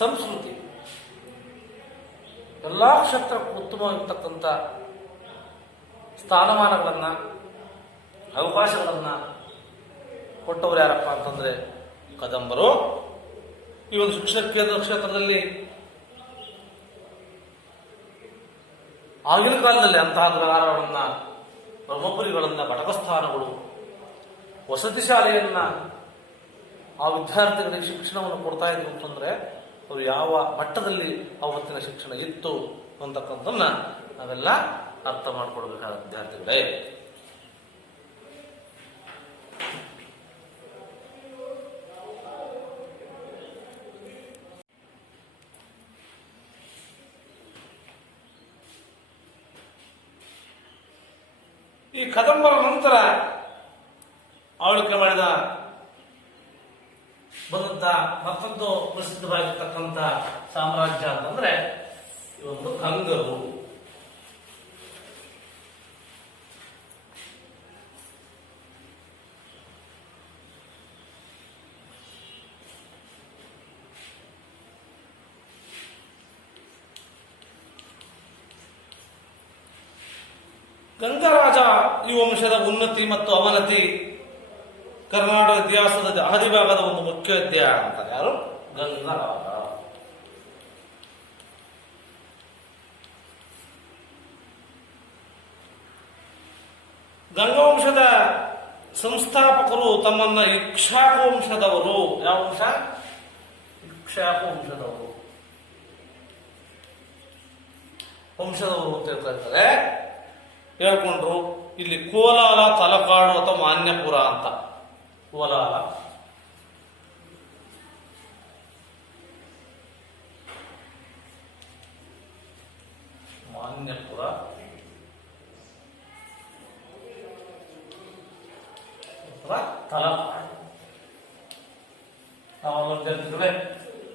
ಸಂಸ್ಕೃತಿ ಎಲ್ಲ ಕ್ಷೇತ್ರಕ್ಕೂ ಉತ್ತಮವಾಗಿರ್ತಕ್ಕಂಥ ಸ್ಥಾನಮಾನಗಳನ್ನು, ಅವಕಾಶಗಳನ್ನು ಕೊಟ್ಟವರು ಯಾರಪ್ಪ ಅಂತಂದ್ರೆ ಕದಂಬರು. ಈ ಒಂದು ಶಿಕ್ಷಣ ಕೇಂದ್ರ ಕ್ಷೇತ್ರದಲ್ಲಿ ಆಗಿನ ಕಾಲದಲ್ಲಿ ಅಂತಹ ಅಗ್ರಹಾರಗಳನ್ನ, ಬ್ರಹ್ಮಪುರಿಗಳನ್ನ, ಘಟಕಸ್ಥಾನಗಳು, ವಸತಿ ಶಾಲೆಯನ್ನ ಆ ವಿದ್ಯಾರ್ಥಿಗಳಿಗೆ ಶಿಕ್ಷಣವನ್ನು ಕೊಡ್ತಾ ಇದ್ರು ಅಂತಂದ್ರೆ ಅವರು ಯಾವ ಮಟ್ಟದಲ್ಲಿ ಅವತ್ತಿನ ಶಿಕ್ಷಣ ಇತ್ತು ಅಂತಕ್ಕಂಥದ್ದನ್ನ ನಾವೆಲ್ಲ ಅರ್ಥ ಮಾಡಿಕೊಡ್ಬೇಕಾದ ವಿದ್ಯಾರ್ಥಿಗಳೇ. ಈ ಕದಂಬರ ನಂತರ ಆಳ್ವಿಕೆ ಮಾಡಿದ ಬಂದಂತ ಮತ್ತೊಂದು ಪ್ರಸಿದ್ಧವಾಗಿರ್ತಕ್ಕಂಥ ಸಾಮ್ರಾಜ್ಯ ಅಂತಂದ್ರೆ ಈ ಒಂದು ಗಂಗರು. ಗಂಗರಾಜ ಈ ವಂಶದ ಉನ್ನತಿ ಮತ್ತು ಅವನತಿ ಕರ್ನಾಟಕ ಇತಿಹಾಸದ ಆದಿಭಾಗದ ಒಂದು ಮುಖ್ಯ ಅಧ್ಯಾಯ ಅಂತಾರೆ. ಯಾರು? ಗಂಗರಾಜ. ಗಂಗವಂಶದ ಸಂಸ್ಥಾಪಕರು ತಮ್ಮನ್ನ ಇಕ್ಷ್ವಾಕು ವಂಶದವರು. ಯಾವ ವಂಶ? ಇಕ್ಷ್ವಾಕು ವಂಶದವರು ಅಂತ ಹೇಳ್ತಾ ಇರ್ತಾರೆ. ಹೇಳ್ಕೊಂಡ್ರು. ಇಲ್ಲಿ ಕೋಲಾರ, ತಲಕಾಡು ಅಥವಾ ಮಾನ್ಯಪುರ ಅಂತ. ಕೋಲಾರ, ಮಾನ್ಯಪುರ, ಅಥವಾ ತಲಕಾಡು. ನಾವು ವಿದ್ಯಾರ್ಥಿಗಳೇ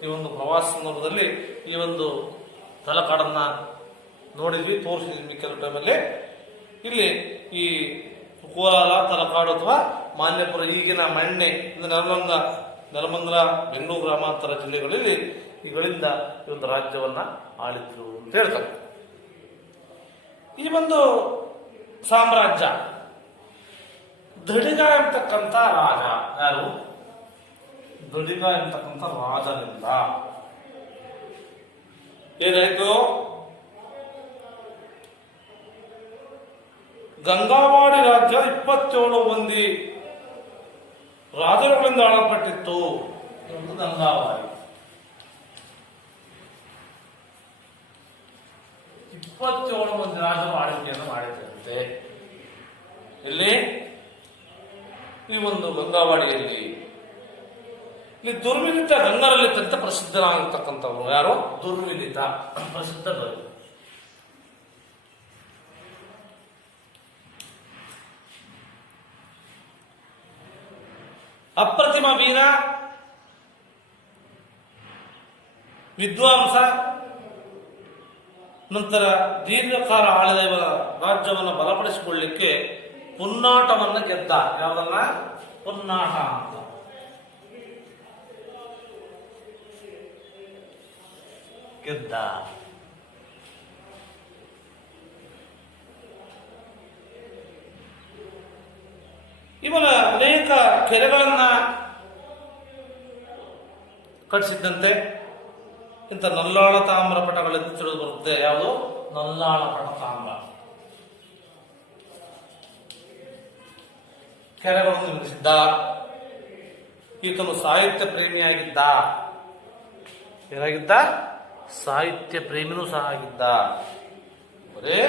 ಈ ಒಂದು ಪ್ರವಾಸ ಸಂದರ್ಭದಲ್ಲಿ ಈ ಒಂದು ತಲಕಾಡನ್ನ ನೋಡಿದ್ವಿ, ತೋರಿಸಿದ್ವಿ ಕೆಲವು ಟೈಮಲ್ಲಿ. ಇಲ್ಲಿ ಈ ಕೋಲಾರ, ತಲಕಾಡು ಅಥವಾ ಮಾನ್ಯಪುರ, ಈಗಿನ ಮಣ್ಣೆ, ನೆಲಮಂಗಲ, ಬೆಂಗಳೂರು ಗ್ರಾಮಾಂತರ ಜಿಲ್ಲೆಗಳಲ್ಲಿ ಇವುಗಳಿಂದ ಈ ಒಂದು ರಾಜ್ಯವನ್ನ ಆಳಿದ್ರು ಅಂತ ಹೇಳ್ತಾರೆ. ಈ ಒಂದು ಸಾಮ್ರಾಜ್ಯ ದಡಿಗ ಎಂಬತಕ್ಕಂಥ ರಾಜ, ಯಾರು? ದಡಿಗ ಎಂಬತಕ್ಕಂಥ ರಾಜನಿಂದ ಏನಾಯ್ತು? ಗಂಗಾವಾಡಿ ರಾಜ್ಯ 27 ಮಂದಿ ರಾಜರುಗಳಿಂದ ಆಳಲ್ಪಟ್ಟಿತ್ತು. ಗಂಗಾವಾಡಿ 27 ಮಂದಿ ರಾಜರು ಆಳ್ವಿಕೆಯನ್ನು ಮಾಡಿದ್ರಂತೆ. ಇಲ್ಲಿ ಈ ಒಂದು ಗಂಗಾವಾಡಿಯಲ್ಲಿ ಇಲ್ಲಿ ದುರ್ವಿನಿತ ಗಂಗರಲಿತ ಅಂತ ಪ್ರಸಿದ್ಧರಾಗಿರ್ತಕ್ಕಂಥವ್ರು. ಯಾರು? ದುರ್ವಿನಿತ, ಪ್ರಸಿದ್ಧ ದೊರೆ. ಅಪ್ರತಿಮ ವೀರ, ವಿದ್ವಾಂಸ, ನಂತರ ದೀರ್ಘಕಾಲ ಆಳಿದ ರಾಜ್ಯವನ್ನು ಬಲಪಡಿಸಿಕೊಳ್ಳಲಿಕ್ಕೆ ಪುನ್ನಾಟವನ್ನು ಗೆದ್ದ. ಯಾವುದನ್ನ? ಪುನ್ನಾಟ ಅಂತ. ಗೆದ್ದ. ಇವನ ಅನೇಕ ಕೆರೆಗಳನ್ನ ಕಟ್ಟಿಸಿದ್ದಂತೆ ಇಂಥ ನಲ್ಲಾಳ ತಾಮ್ರ ಪಟಗಳೆಂದು ತಿಳಿದು ಬರುತ್ತೆ. ಯಾವುದು? ನಲ್ಲಾಳ ಪಟ ತಾಮ್ರ. ಕೆರೆಗಳನ್ನು ನಿರ್ಮಿಸಿದ್ದ. ಈತನು ಸಾಹಿತ್ಯ ಪ್ರೇಮಿಯಾಗಿದ್ದ. ಏನಾಗಿದ್ದ? ಸಾಹಿತ್ಯ ಪ್ರೇಮಿನೂ ಸಹ ಆಗಿದ್ದ. ಬರೇ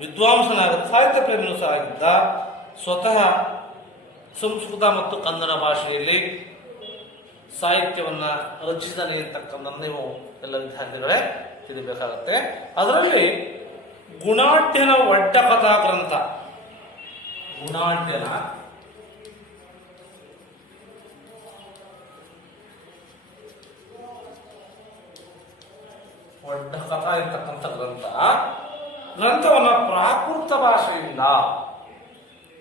ವಿದ್ವಾಂಸನಾಗಿದ್ದ, ಸಾಹಿತ್ಯ ಪ್ರೇಮಿನೂ ಸಹ ಆಗಿದ್ದ. ಸ್ವತಃ ಸಂಸ್ಕೃತ ಮತ್ತು ಕನ್ನಡ ಭಾಷೆಯಲ್ಲಿ ಸಾಹಿತ್ಯವನ್ನ ರಚಿಸಿದನೆ ಅಂತಕ್ಕಂಥ ನೀವು ಎಲ್ಲ ವಿದ್ಯಾರ್ಥಿಗಳೇ ತಿಳಿಬೇಕಾಗತ್ತೆ. ಅದರಲ್ಲಿ ಗುಣಾಢ್ಯನ ಒಡ್ಡ ಕಥಾ ಗ್ರಂಥ, ಗುಣಾಢ್ಯನ ಒಡ್ಡ ಕಥಾ ಇರ್ತಕ್ಕಂಥ ಗ್ರಂಥವನ್ನ ಪ್ರಾಕೃತ ಭಾಷೆಯಿಂದ,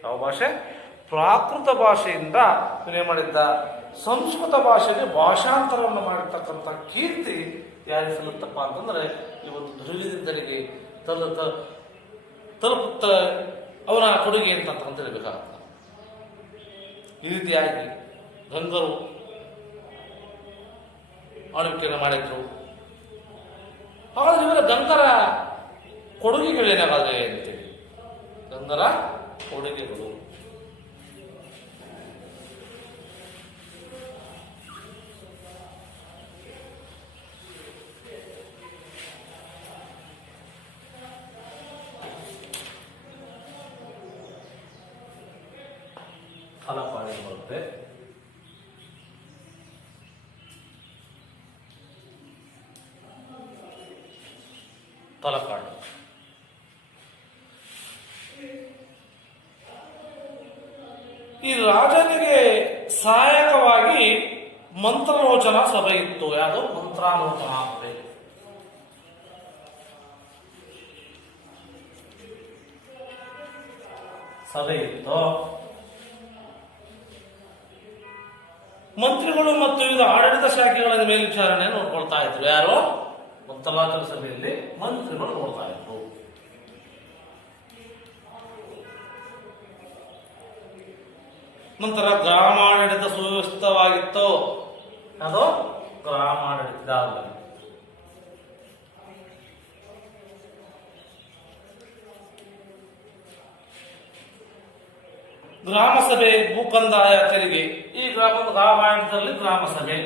ಯಾವ ಭಾಷೆ? ಪ್ರಾಕೃತ ಭಾಷೆಯಿಂದ ಏನೇ ಮಾಡಿದ್ದ? ಸಂಸ್ಕೃತ ಭಾಷೆಗೆ ಭಾಷಾಂತರವನ್ನು ಮಾಡಿರ್ತಕ್ಕಂಥ ಕೀರ್ತಿ ಯಾರಿಗೆ ಸಲ್ಲುತ್ತಪ್ಪ ಅಂತಂದ್ರೆ ಇವತ್ತು ಧ್ರುವೀಯರಿಗೆ ತಲುಪುತ್ತ ಅವನ ಕೊಡುಗೆ ಅಂತ ತಿಳಿಬೇಕಾಗುತ್ತೆ. ಈ ರೀತಿಯಾಗಿ ಗಂಗರು ಆಳ್ವಿಕೆಯನ್ನು ಮಾಡಿದ್ರು. ಹಾಗಾದ್ರೆ ಇವರ ಗಂಗರ ಕೊಡುಗೆಗಳೇನಾಗದೆ ಅಂತೇಳಿ, ಗಂಗರ ಕೊಡುಗೆಗಳು ತಲಕಾಡು ಬರುತ್ತೆ. ತಲಕಾಡು ಈ ರಾಜನಿಗೆ ಸಹಾಯಕವಾಗಿ ಮಂತ್ರಾಲೋಚನಾ ಸಭೆ ಇತ್ತು. ಯಾವುದು? ಮಂತ್ರಾಲೋಚನಾ ಸಭೆ. ಇತ್ತು. ಮಂತ್ರಿಗಳು ಮತ್ತು ವಿವಿಧ ಆಡಳಿತ ಶಾಖೆಗಳ ಮೇಲ್ವಿಚಾರಣೆ ನೋಡ್ಕೊಳ್ತಾ ಇದ್ರು. ಯಾರು? ಮಂತ್ರಾಲೋಚನಾ ಸಭೆಯಲ್ಲಿ ಮಂತ್ರಿಗಳು ನೋಡ್ತಾ ಇದ್ರು. ನಂತರ ಗ್ರಾಮಾಡಳಿತ ಸುವ್ಯವಸ್ಥಿತವಾಗಿತ್ತು. ಅದು ಗ್ರಾಮಾಡಳಿತ. ಗ್ರಾಮ ಸಭೆ, ಭೂಕಂದಾಯ, ತೆರಿಗೆ. ಈ ಗ್ರಾಮಾಡಳಿತದಲ್ಲಿ ಗ್ರಾಮ ಸಭೆ.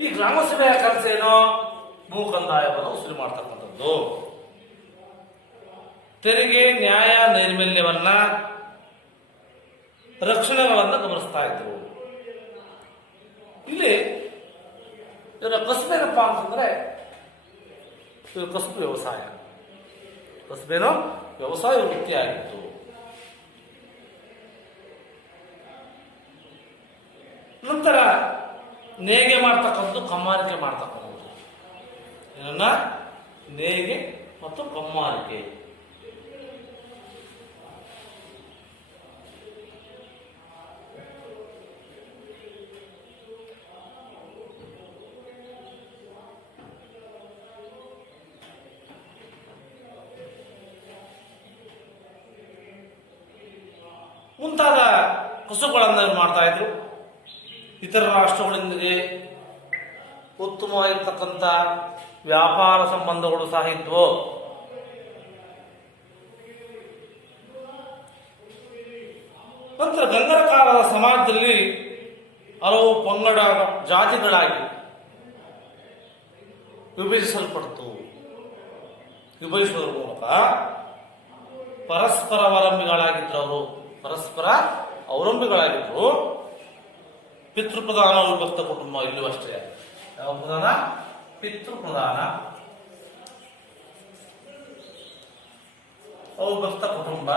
ಈ ಗ್ರಾಮ ಸಭೆಯ ಕೆಲಸ ಏನು? ಭೂಕಂದಾಯವನ್ನು ವಸೂಲಿ ಮಾಡ್ತಕ್ಕಂಥದ್ದು. ತೆರಿಗೆ, ನ್ಯಾಯ, ನೈರ್ಮಲ್ಯವನ್ನ, ರಕ್ಷಣೆಗಳನ್ನ ಗಮನಿಸ್ತಾ ಇದ್ರು. ಇಲ್ಲಿ ಇವರ ಕಸುಬೇನಪ್ಪ ಅಂತಂದ್ರೆ ಇವರು ಕಸುಬು ವ್ಯವಸಾಯ. ಕಸುಬೇನು ವ್ಯವಸಾಯ ವೃತ್ತಿಯಾಗಿತ್ತು. ನಂತರ ನೇಯ್ಗೆ ಮಾಡ್ತಕ್ಕಂಥದ್ದು, ಕಮ್ಮಾರಿಕೆ ಮಾಡ್ತಕ್ಕಂಥದ್ದು. ಇದನ್ನ ನೇಯ್ಗೆ ಮತ್ತು ಕಮ್ಮಾರಿಕೆ. ಮುಂತಾದ ಕಸುಬುಗಳನ್ನು ಮಾಡ್ತಾ ಇದ್ರು. ಇತರ ರಾಷ್ಟ್ರಗಳೊಂದಿಗೆ ಉತ್ತಮವಾಗಿರ್ತಕ್ಕಂಥ ವ್ಯಾಪಾರ ಸಂಬಂಧಗಳು ಸಹ ಇದ್ವು. ನಂತರ ಗಂಗರ ಕಾಲದ ಸಮಾಜದಲ್ಲಿ ಹಲವು ಪಂಗಡ ಜಾತಿಗಳಾಗಿ ವಿಭಜಿಸಲ್ಪಡ್ತು. ವಿಭಜಿಸುವುದರ ಮೂಲಕ ಪರಸ್ಪರ ಅವಲಂಬಿಗಳಾಗಿದ್ರು. ಅವರು ಪರಸ್ಪರ ಅವಲಂಬಿಗಳಾಗಿದ್ರು. ಪಿತೃಪ್ರಧಾನ ವಿಭಕ್ತ ಕುಟುಂಬ ಇಲ್ಲೂ ಅಷ್ಟೇ. ಯಾವ ಪ್ರಧಾನ? ಪಿತೃಪ್ರಧಾನ ಅವಿಭಕ್ತ ಕುಟುಂಬ.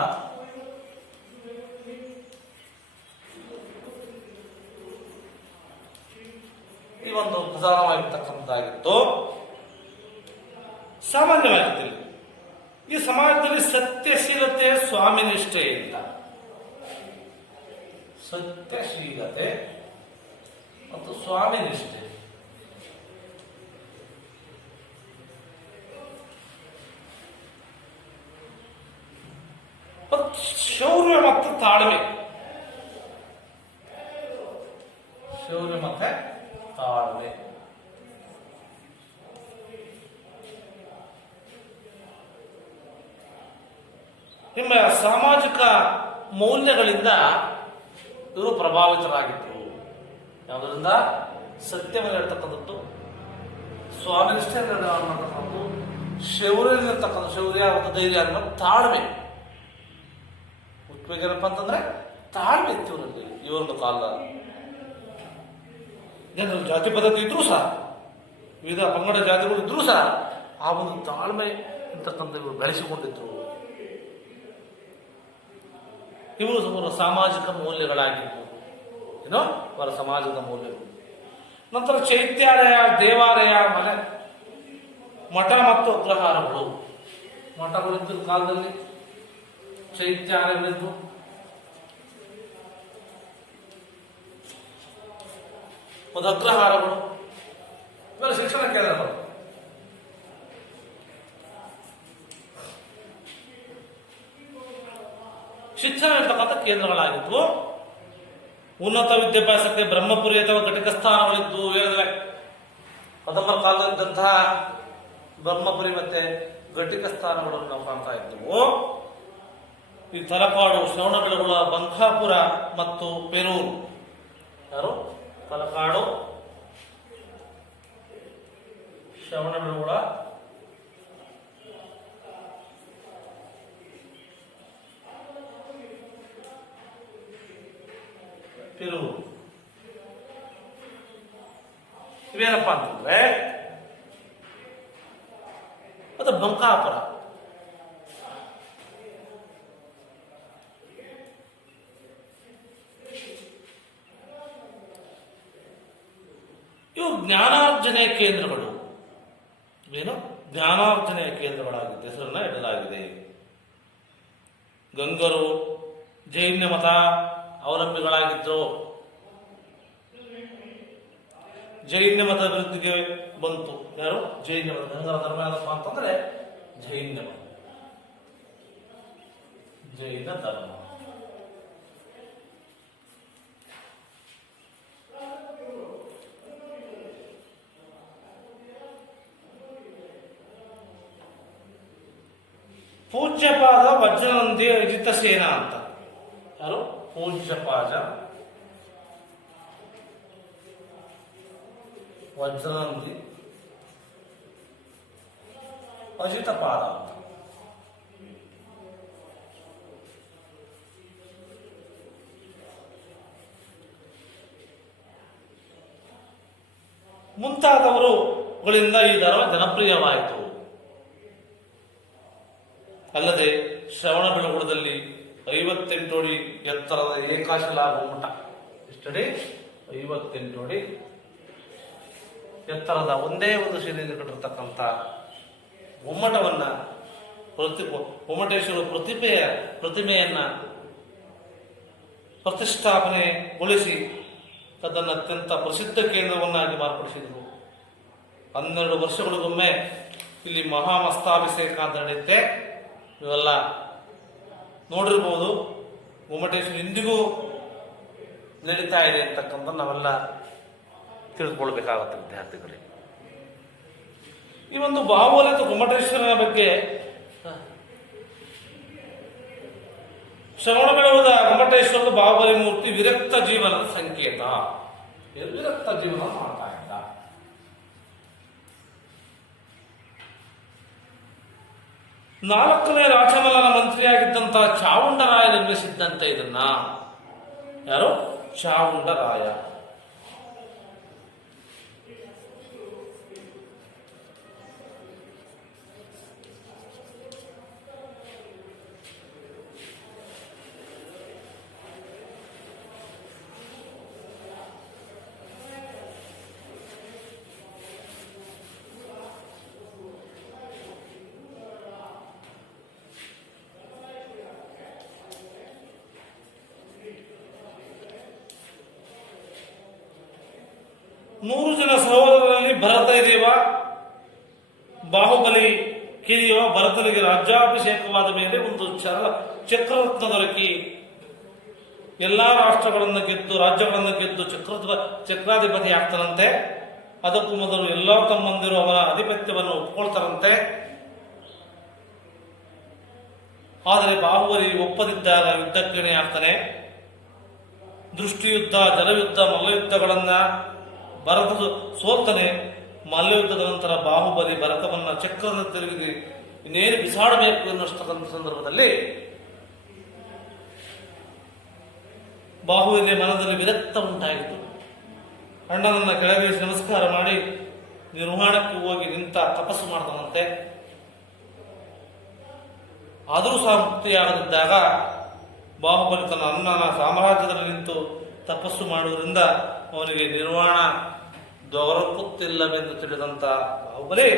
ಈ ಒಂದು ಪ್ರಧಾನವಾಗಿರ್ತಕ್ಕಂಥದ್ದಾಗಿತ್ತು. ಸಾಮಾನ್ಯವಾಗಿತ್ತು. ಈ ಸಮಾಜದಲ್ಲಿ ಸತ್ಯಶೀಲತೆ, ಸ್ವಾಮಿ ನಿಷ್ಠೆ ಅಂತ ಸತ್ಯಶೀಲತೆ ಮತ್ತು ಸ್ವಾಮಿ ನಿಷ್ಠೆ. ಶೌರ್ಯ ಮತ್ತು ತಾಳ್ಮೆ. ಶೌರ್ಯ ಮತ್ತೆ ತಾಳ್ಮೆ. ನಿಮ್ಮ ಸಾಮಾಜಿಕ ಮೌಲ್ಯಗಳಿಂದ ಇವರು ಪ್ರಭಾವಿತರಾಗಿದ್ದರು. ಯಾವುದರಿಂದ? ಸತ್ಯವನ್ನು ಹೇಳ್ತಕ್ಕಂಥದ್ದು, ಸ್ವಾಮಿನಿಷ್ಠೆ ಅನ್ನತಕ್ಕಂಥದ್ದು, ಶೌರ್ಯತಕ್ಕಂಥ ಶೌರ್ಯ ಮತ್ತು ಧೈರ್ಯ ಅನ್ನೋ ತಾಳ್ಮೆ. ಏನಪ್ಪ ಅಂತಂದ್ರೆ ತಾಳ್ಮೆ ಇತ್ತು ಇವರಲ್ಲಿ. ಇವರೊಂದು ಕಾಲ ಜನರು ಜಾತಿ ಪದ್ಧತಿ ಇದ್ರೂ ಸಹ, ವಿವಿಧ ಪಂಗಡ ಜಾತಿಗಳು ಇದ್ರೂ ಸಹ ಆ ಒಂದು ತಾಳ್ಮೆ ಅಂತಕ್ಕಂಥ ಇವರು ಬೆಳೆಸಿಕೊಂಡಿದ್ರು. ಇವರು ಅವರ ಸಾಮಾಜಿಕ ಮೌಲ್ಯಗಳಾಗಿದ್ದು ಏನೋ ಅವರ ಸಮಾಜದ ಮೌಲ್ಯಗಳು. ನಂತರ ಚೈತ್ಯಾಲಯ, ದೇವಾಲಯ, ಮಠ ಮತ್ತು ಅಗ್ರಹಾರಗಳು. ಮಠಗಳಿದ್ದ ಕಾಲದಲ್ಲಿ ಚೈತ್ಯಾಲಯಗಳಿದ್ದು, ಒಂದು ಅಗ್ರಹಾರಗಳು, ಇವೆಲ್ಲ ಶಿಕ್ಷಣ ಕೇಂದ್ರಗಳು. ಶಿಕ್ಷಣ ಇರ್ತಕ್ಕಂಥ ಕೇಂದ್ರಗಳಾಗಿದ್ವು. ಉನ್ನತ ವಿದ್ಯಾಭ್ಯಾಸಕ್ಕೆ ಬ್ರಹ್ಮಪುರಿ ಅಥವಾ ಘಟಕ ಸ್ಥಾನಗಳಿದ್ದು. ಹೇಳಿದ್ರೆ ಕದಂಬರ ಕಾಲದಂತಹ ಬ್ರಹ್ಮಪುರಿ ಮತ್ತೆ ಘಟಿಕ ಸ್ಥಾನಗಳನ್ನು ನಾವು ಕಾಣ್ತಾ ಇದ್ದವು. ಈ ತಲಕಾಡು, ಶ್ರವಣಬೆಳಗೊಳ, ಬಂಕಾಪುರ ಮತ್ತು ಪೆರೂರು. ಯಾರು? ತಲಕಾಡು, ಶ್ರವಣಬೆಳಗೊಳ, ಪೆರೂರು. ಇವೇನಪ್ಪ ಅಂತಂದ್ರೆ ಅದು ಬಂಕಾಪುರ. ಇವು ಜ್ಞಾನಾರ್ಜನೆಯ ಕೇಂದ್ರಗಳು. ಏನು? ಜ್ಞಾನಾರ್ಜನೆಯ ಕೇಂದ್ರಗಳಾಗಿದ್ದು ಹೆಸರನ್ನ ಇಡಲಾಗಿದೆ. ಗಂಗರು ಜೈನ ಮತ ಅವಲಂಬಿಗಳಾಗಿದ್ರು. ಜೈನ ಮತ ಅಭಿವೃದ್ಧಿಗೆ ಬಂತು. ಯಾರು? ಜೈನ ಮತ. ಗಂಗರ ಧರ್ಮ ಯಾವ್ದಪ್ಪ ಅಂತಂದ್ರೆ ಜೈನ ಮತ, ಜೈನ ಧರ್ಮ. ಪೂಜ್ಯಪಾದ ವಜ್ರನಂದಿ ಅಜಿತ ಸೇನ ಅಂತ. ಯಾರು? ಪೂಜ್ಯಪಾದ ವಜ್ರನಂದಿ ಅಜಿತಪಾದ ಅಂತ. ಮುಂತಾದವರುಗಳಿಂದ ಈ ಧರ್ಮ ಜನಪ್ರಿಯವಾಯಿತು. ಅಲ್ಲದೆ ಶ್ರವಣಬೆಳಗೊಳದಲ್ಲಿ 58 ಅಡಿ ಎತ್ತರದ ಏಕಾಶಲಾಭ ಮಠ. ಎಷ್ಟಡಿ? 58 ಅಡಿ ಎತ್ತರದ ಒಂದೇ ಒಂದು ಶಿಲೆಯಿಂದ ಕಟ್ಟಿರ್ತಕ್ಕಂಥ ಗುಮ್ಮಟವನ್ನ, ಗೊಮ್ಮಟೇಶ್ವರ ಪ್ರತಿಮೆಯನ್ನ ಪ್ರತಿಷ್ಠಾಪನೆಗೊಳಿಸಿ ಅದನ್ನು ಅತ್ಯಂತ ಪ್ರಸಿದ್ಧ ಕೇಂದ್ರವನ್ನಾಗಿ ಮಾರ್ಪಡಿಸಿದರು. 12 ವರ್ಷಗಳಿಗೊಮ್ಮೆ ಇಲ್ಲಿ ಮಹಾಮಸ್ತಾಭಿಷೇಕ ಅಂತ ನಡೆಯುತ್ತೆ. ಇವೆಲ್ಲ ನೋಡಿರ್ಬೋದು. ಗೊಮ್ಮಟೇಶ್ವರ ಇಂದಿಗೂ ನಡೀತಾ ಇದೆ ಅಂತಕ್ಕಂಥ ನಾವೆಲ್ಲ ತಿಳಿದುಕೊಳ್ಬೇಕಾಗುತ್ತೆ ವಿದ್ಯಾರ್ಥಿಗಳಿಗೆ. ಈ ಒಂದು ಬಾಹುಬಲಿ ಅಥವಾ ಗೊಮ್ಮಟೇಶ್ವರನ ಬಗ್ಗೆ ಶ್ರವಣಬೆಳಗೊಳದ ಗೊಮ್ಮಟೇಶ್ವರದ ಬಾಹುಬಲಿ ಮೂರ್ತಿ ವಿರಕ್ತ ಜೀವನದ ಸಂಕೇತ. ವಿರಕ್ತ ಜೀವನ ಮಾಡ್ತಾ ಇದ್ದ. ನಾಲ್ಕನೇ ರಾಜಮಲ್ಲನ ಮಂತ್ರಿಯಾಗಿದ್ದಂತಹ ಚಾವುಂಡರಾಯ ನಿರ್ಮಿಸಿದ್ದಂತೆ ಇದನ್ನ. ಯಾರು? ಚಾವುಂಡರಾಯ. 100 ಜನ ಸಹೋದರರಲ್ಲಿ ಭರತ ಇದೆಯವ, ಬಾಹುಬಲಿ ಕಿರಿಯವ. ಭರತನಿಗೆ ರಾಜ್ಯಾಭಿಷೇಕವಾದ ಮೇಲೆ ಒಂದು ಚಕ್ರರತ್ನ ದೊರಕಿ ಎಲ್ಲಾ ರಾಷ್ಟ್ರಗಳನ್ನು ಗೆದ್ದು, ರಾಜ್ಯಗಳನ್ನು ಗೆದ್ದು ಚಕ್ರಾಧಿಪತಿ ಆಗ್ತಾನಂತೆ. ಅದಕ್ಕೂ ಮೊದಲು ಎಲ್ಲ ತಮ್ಮಂದಿರು ಅವನ ಆಧಿಪತ್ಯವನ್ನು ಒಪ್ಕೊಳ್ತಾರಂತೆ. ಆದರೆ ಬಾಹುಬಲಿ ಒಪ್ಪದಿದ್ದಾಗ ಯುದ್ಧಕ್ಕೆ ಆಗ್ತಾನೆ. ದೃಷ್ಟಿಯುದ್ಧ, ಜಲಯುದ್ಧ, ಮಲ್ಲಯುದ್ಧಗಳನ್ನ ಭರತ ಸೋಲ್ತಾನೆ. ಮಲ್ಲಯುದ್ಧದ ನಂತರ ಬಾಹುಬಲಿ ಭರತವನ್ನ ಚಕ್ರದ ತಿರುಗಿ ಇನ್ನೇನು ಬಿಸಾಡಬೇಕು ಎನ್ನುವಷ್ಟಕ್ಕಂಥ ಸಂದರ್ಭದಲ್ಲಿ ಬಾಹುವಿಗೆ ಮನದಲ್ಲಿ ವಿರಕ್ತ ಉಂಟಾಯಿತು. ಅಣ್ಣನನ್ನ ಕೆಳಗಿಳಿಸಿ ನಮಸ್ಕಾರ ಮಾಡಿ ನಿರ್ವಾಣಕ್ಕೆ ಹೋಗಿ ನಿಂತ ತಪಸ್ಸು ಮಾಡ್ತಾನಂತೆ. ಆದರೂ ಸಹ ಮುಕ್ತಿಯಾಗದಿದ್ದಾಗ ಬಾಹುಬಲಿ ತನ್ನ ಅಣ್ಣನ ಸಾಮ್ರಾಜ್ಯದಲ್ಲಿ ನಿಂತು ತಪಸ್ಸು ಮಾಡುವುದರಿಂದ ಅವನಿಗೆ ನಿರ್ವಾಣ ದೊರಕುತ್ತಿಲ್ಲವೆಂದು ತಿಳಿದಂತ ಬಾಹುಬಲಿ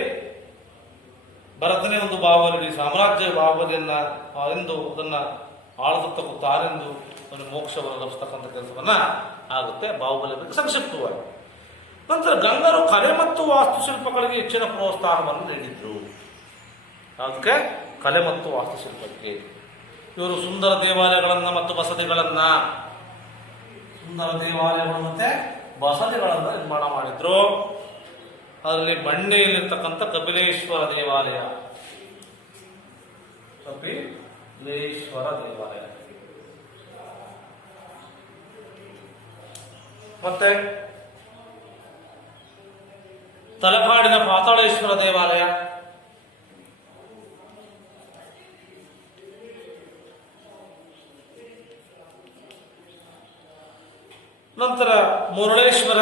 ಭರತನೇ ಒಂದು ಬಾಹುಬಲಿ ಸಾಮ್ರಾಜ್ಯ ಬಾಹುಬಲಿಯನ್ನ ಎಂದು ಅದನ್ನ ಆಳದತ್ತಕ್ಕೂ ತಾನೆಂದು ಅವನಿಗೆ ಮೋಕ್ಷವನ್ನು ಲಭಿಸ್ತಕ್ಕಂಥ ಕೆಲಸವನ್ನ ಆಗುತ್ತೆ. ಬಾಹುಬಲಿ ಬಗ್ಗೆ ಸಂಕ್ಷಿಪ್ತವಾಗಿ. ನಂತರ ಗಂಗರು ಕಲೆ ಮತ್ತು ವಾಸ್ತುಶಿಲ್ಪಗಳಿಗೆ ಹೆಚ್ಚಿನ ಪ್ರೋತ್ಸಾಹವನ್ನು ನೀಡಿದ್ರು. ಅದಕ್ಕೆ ಕಲೆ ಮತ್ತು ವಾಸ್ತುಶಿಲ್ಪಕ್ಕೆ ಇವರು ಸುಂದರ ದೇವಾಲಯಗಳನ್ನ ಮತ್ತು ಬಸದಿಗಳನ್ನ ಮತ್ತೆ ಬಸದಿಗಳನ್ನ ನಿರ್ಮಾಣ ಮಾಡಿದ್ರು. ಅದರಲ್ಲಿ ಬಂಡೆಯಲ್ಲಿರ್ತಕ್ಕಂಥ ಕಪಿಲೇಶ್ವರ ದೇವಾಲಯ, ಮತ್ತೆ ತಲಕಾಡಿನ ಪಾತಾಳೇಶ್ವರ ದೇವಾಲಯ, ನಂತರ ಮುರುಳೇಶ್ವರ,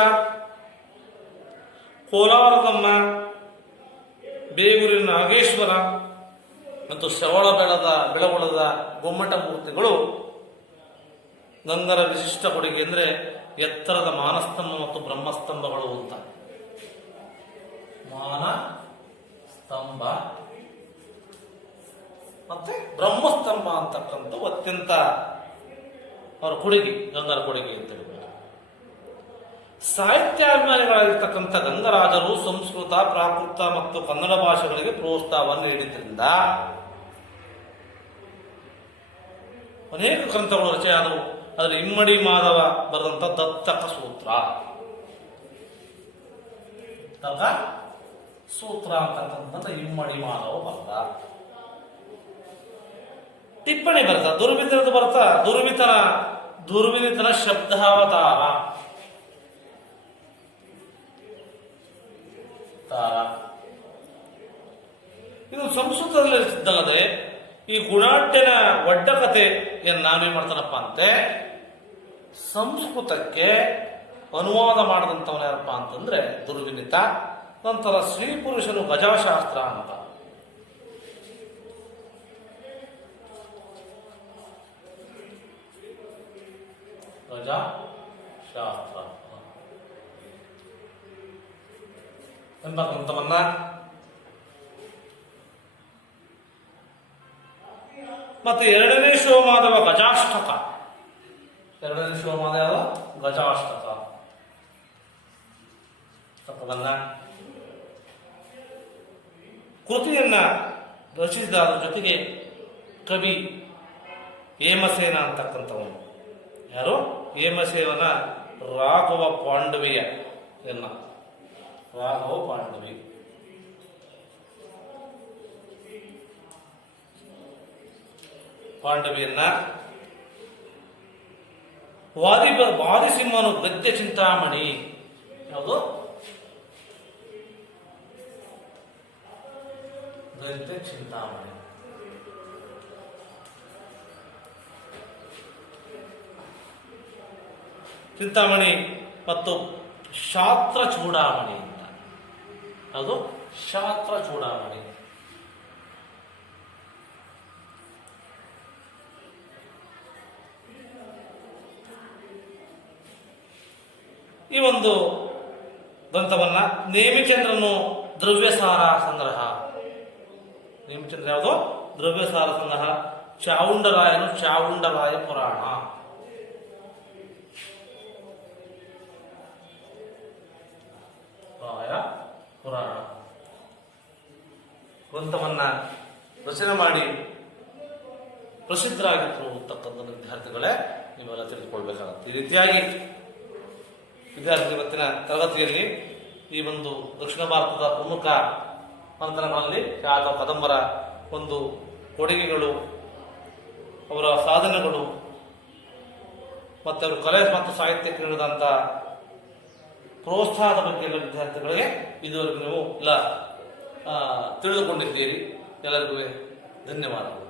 ಕೋಲಾರದಮ್ಮ, ಬೇಗೂರಿನ ನಾಗೇಶ್ವರ ಮತ್ತು ಶ್ರವಣ ಬೆಳಗೊಳದ ಗೊಮ್ಮಟ ಮೂರ್ತಿಗಳು ಗಂಗರ ವಿಶಿಷ್ಟ ಕೊಡುಗೆ. ಅಂದರೆ ಎತ್ತರದ ಮಾನಸ್ತಂಭ ಮತ್ತು ಬ್ರಹ್ಮಸ್ತಂಭಗಳು ಅಂತ. ಮಾನಸ್ತಂಭ ಮತ್ತೆ ಬ್ರಹ್ಮಸ್ತಂಭ ಅಂತಕ್ಕಂಥ ಅತ್ಯಂತ ಅವರ ಕೊಡುಗೆ, ಗಂಗರ ಕೊಡುಗೆ ಅಂತ ಹೇಳ್ಬೋದು. ಸಾಹಿತ್ಯಾಭಿಮಾನಿಗಳಾಗಿರ್ತಕ್ಕಂಥ ಗಂಗರಾಜರು ಸಂಸ್ಕೃತ, ಪ್ರಾಕೃತ ಮತ್ತು ಕನ್ನಡ ಭಾಷೆಗಳಿಗೆ ಪ್ರೋತ್ಸಾಹವನ್ನು ನೀಡಿದ್ರಿಂದ ಅನೇಕ ಗ್ರಂಥಗಳು ರಚನೆ ಆದವು. ಅದರಲ್ಲಿ ಇಮ್ಮಡಿ ಮಾಧವ ಬರೆದಂತ ದತ್ತಕ ಸೂತ್ರ ಅಂತಕ್ಕಂಥ ಇಮ್ಮಡಿ ಮಾಧವ ಬರೆದ. ಟಿಪ್ಪಣಿ ಬರೆದ ದುರ್ವಿತನದ ದುರ್ವಿನಿತನ ಶಬ್ದಾವತಾರ ಇದು ಸಂಸ್ಕೃತದಲ್ಲಿ ಸಿದ್ಧಲ್ಲದೆ ಈ ಗುಣಾಢ್ಯನ ಒಡ್ಡ ಕಥೆಯನ್ನು ನಾವೇನ್ ಮಾಡ್ತಾನಪ್ಪ ಅಂತೆ ಸಂಸ್ಕೃತಕ್ಕೆ ಅನುವಾದ ಮಾಡಿದಂಥವನ ಯಾರಪ್ಪ ಅಂತಂದ್ರೆ ದುರ್ವಿನಿತ. ನಂತರ ಶ್ರೀ ಪುರುಷನು ಗಜಾಶಾಸ್ತ್ರ ಅಂತ. ಗಜಾಶಾಸ್ತ್ರ ಎಂಬ ಗ್ರಂಥವನ್ನ ಮತ್ತೆ ಎರಡನೇ ಶಿವಮಾಧವ ಗಜಾಷ್ಟಕ. ಎರಡನೇ ಶಿವಮಾಧವ ಗಜಾಷ್ಟಕ ಕೃತಿಯನ್ನ ರಚಿಸಿದ ಜೊತೆಗೆ ಕವಿ ಹೇಮಸೇನ ಅಂತಕ್ಕಂಥವನು. ಯಾರು? ಹೇಮಸೇವನ ರಾಘವ ಪಾಂಡವಿಯ ರಾಘವ ಪಾಂಡವಿ. ಪಾಂಡವಿಯನ್ನ ವಾದಿಸಿಂಹನು ಗದ್ಯ ಚಿಂತಾಮಣಿ. ಯಾವುದು? ಗದ್ಯ ಚಿಂತಾಮಣಿ. ಚಿಂತಾಮಣಿ ಮತ್ತು ಶಾಸ್ತ್ರ ಚೂಡಾಮಣಿ ಅಂತ. ಯಾವುದು? ಶಾಸ್ತ್ರ ಚೂಡಾಮಣಿ. ಈ ಒಂದು ಗ್ರಂಥವನ್ನ ನೇಮಿಚಂದ್ರನು ದ್ರವ್ಯಸಾರ ಸಂಗ್ರಹ. ನೇಮಿಚಂದ್ರ ಯಾವುದು? ದ್ರವ್ಯಸಾರ ಸಂಗ್ರಹ. ಚಾವುಂಡರಾಯನು ಚಾವುಂಡರಾಯ ಪುರಾಣ. ಪುರಾಣ ಗ್ರಂಥವನ್ನ ರಚನೆ ಮಾಡಿ ಪ್ರಸಿದ್ಧರಾಗಿದ್ರು ಅಂತಕ್ಕಂಥ ವಿದ್ಯಾರ್ಥಿಗಳೇ ನೀವೆಲ್ಲ ತಿಳಿದುಕೊಳ್ಬೇಕಾಗುತ್ತೆ. ಈ ರೀತಿಯಾಗಿ ವಿದ್ಯಾರ್ಥಿ ಇವತ್ತಿನ ತರಗತಿಯಲ್ಲಿ ಈ ಒಂದು ದಕ್ಷಿಣ ಭಾರತದ ಪ್ರಮುಖ ಮಂಥನಗಳಲ್ಲಿ ಯಾದವ ಕದಂಬರ ಒಂದು ಕೊಡುಗೆಗಳು, ಅವರ ಸಾಧನೆಗಳು ಮತ್ತು ಅವರು ಕಲೆ ಮತ್ತು ಸಾಹಿತ್ಯಕ್ಕೆ ನೀಡಿದಂಥ ಪ್ರೋತ್ಸಾಹದ ಬಗ್ಗೆ ಎಲ್ಲ ವಿದ್ಯಾರ್ಥಿಗಳಿಗೆ ಇದುವರೆಗೂ ನೀವು ಎಲ್ಲ ತಿಳಿದುಕೊಂಡಿದ್ದೀರಿ. ಎಲ್ಲರಿಗೂ ಧನ್ಯವಾದಗಳು.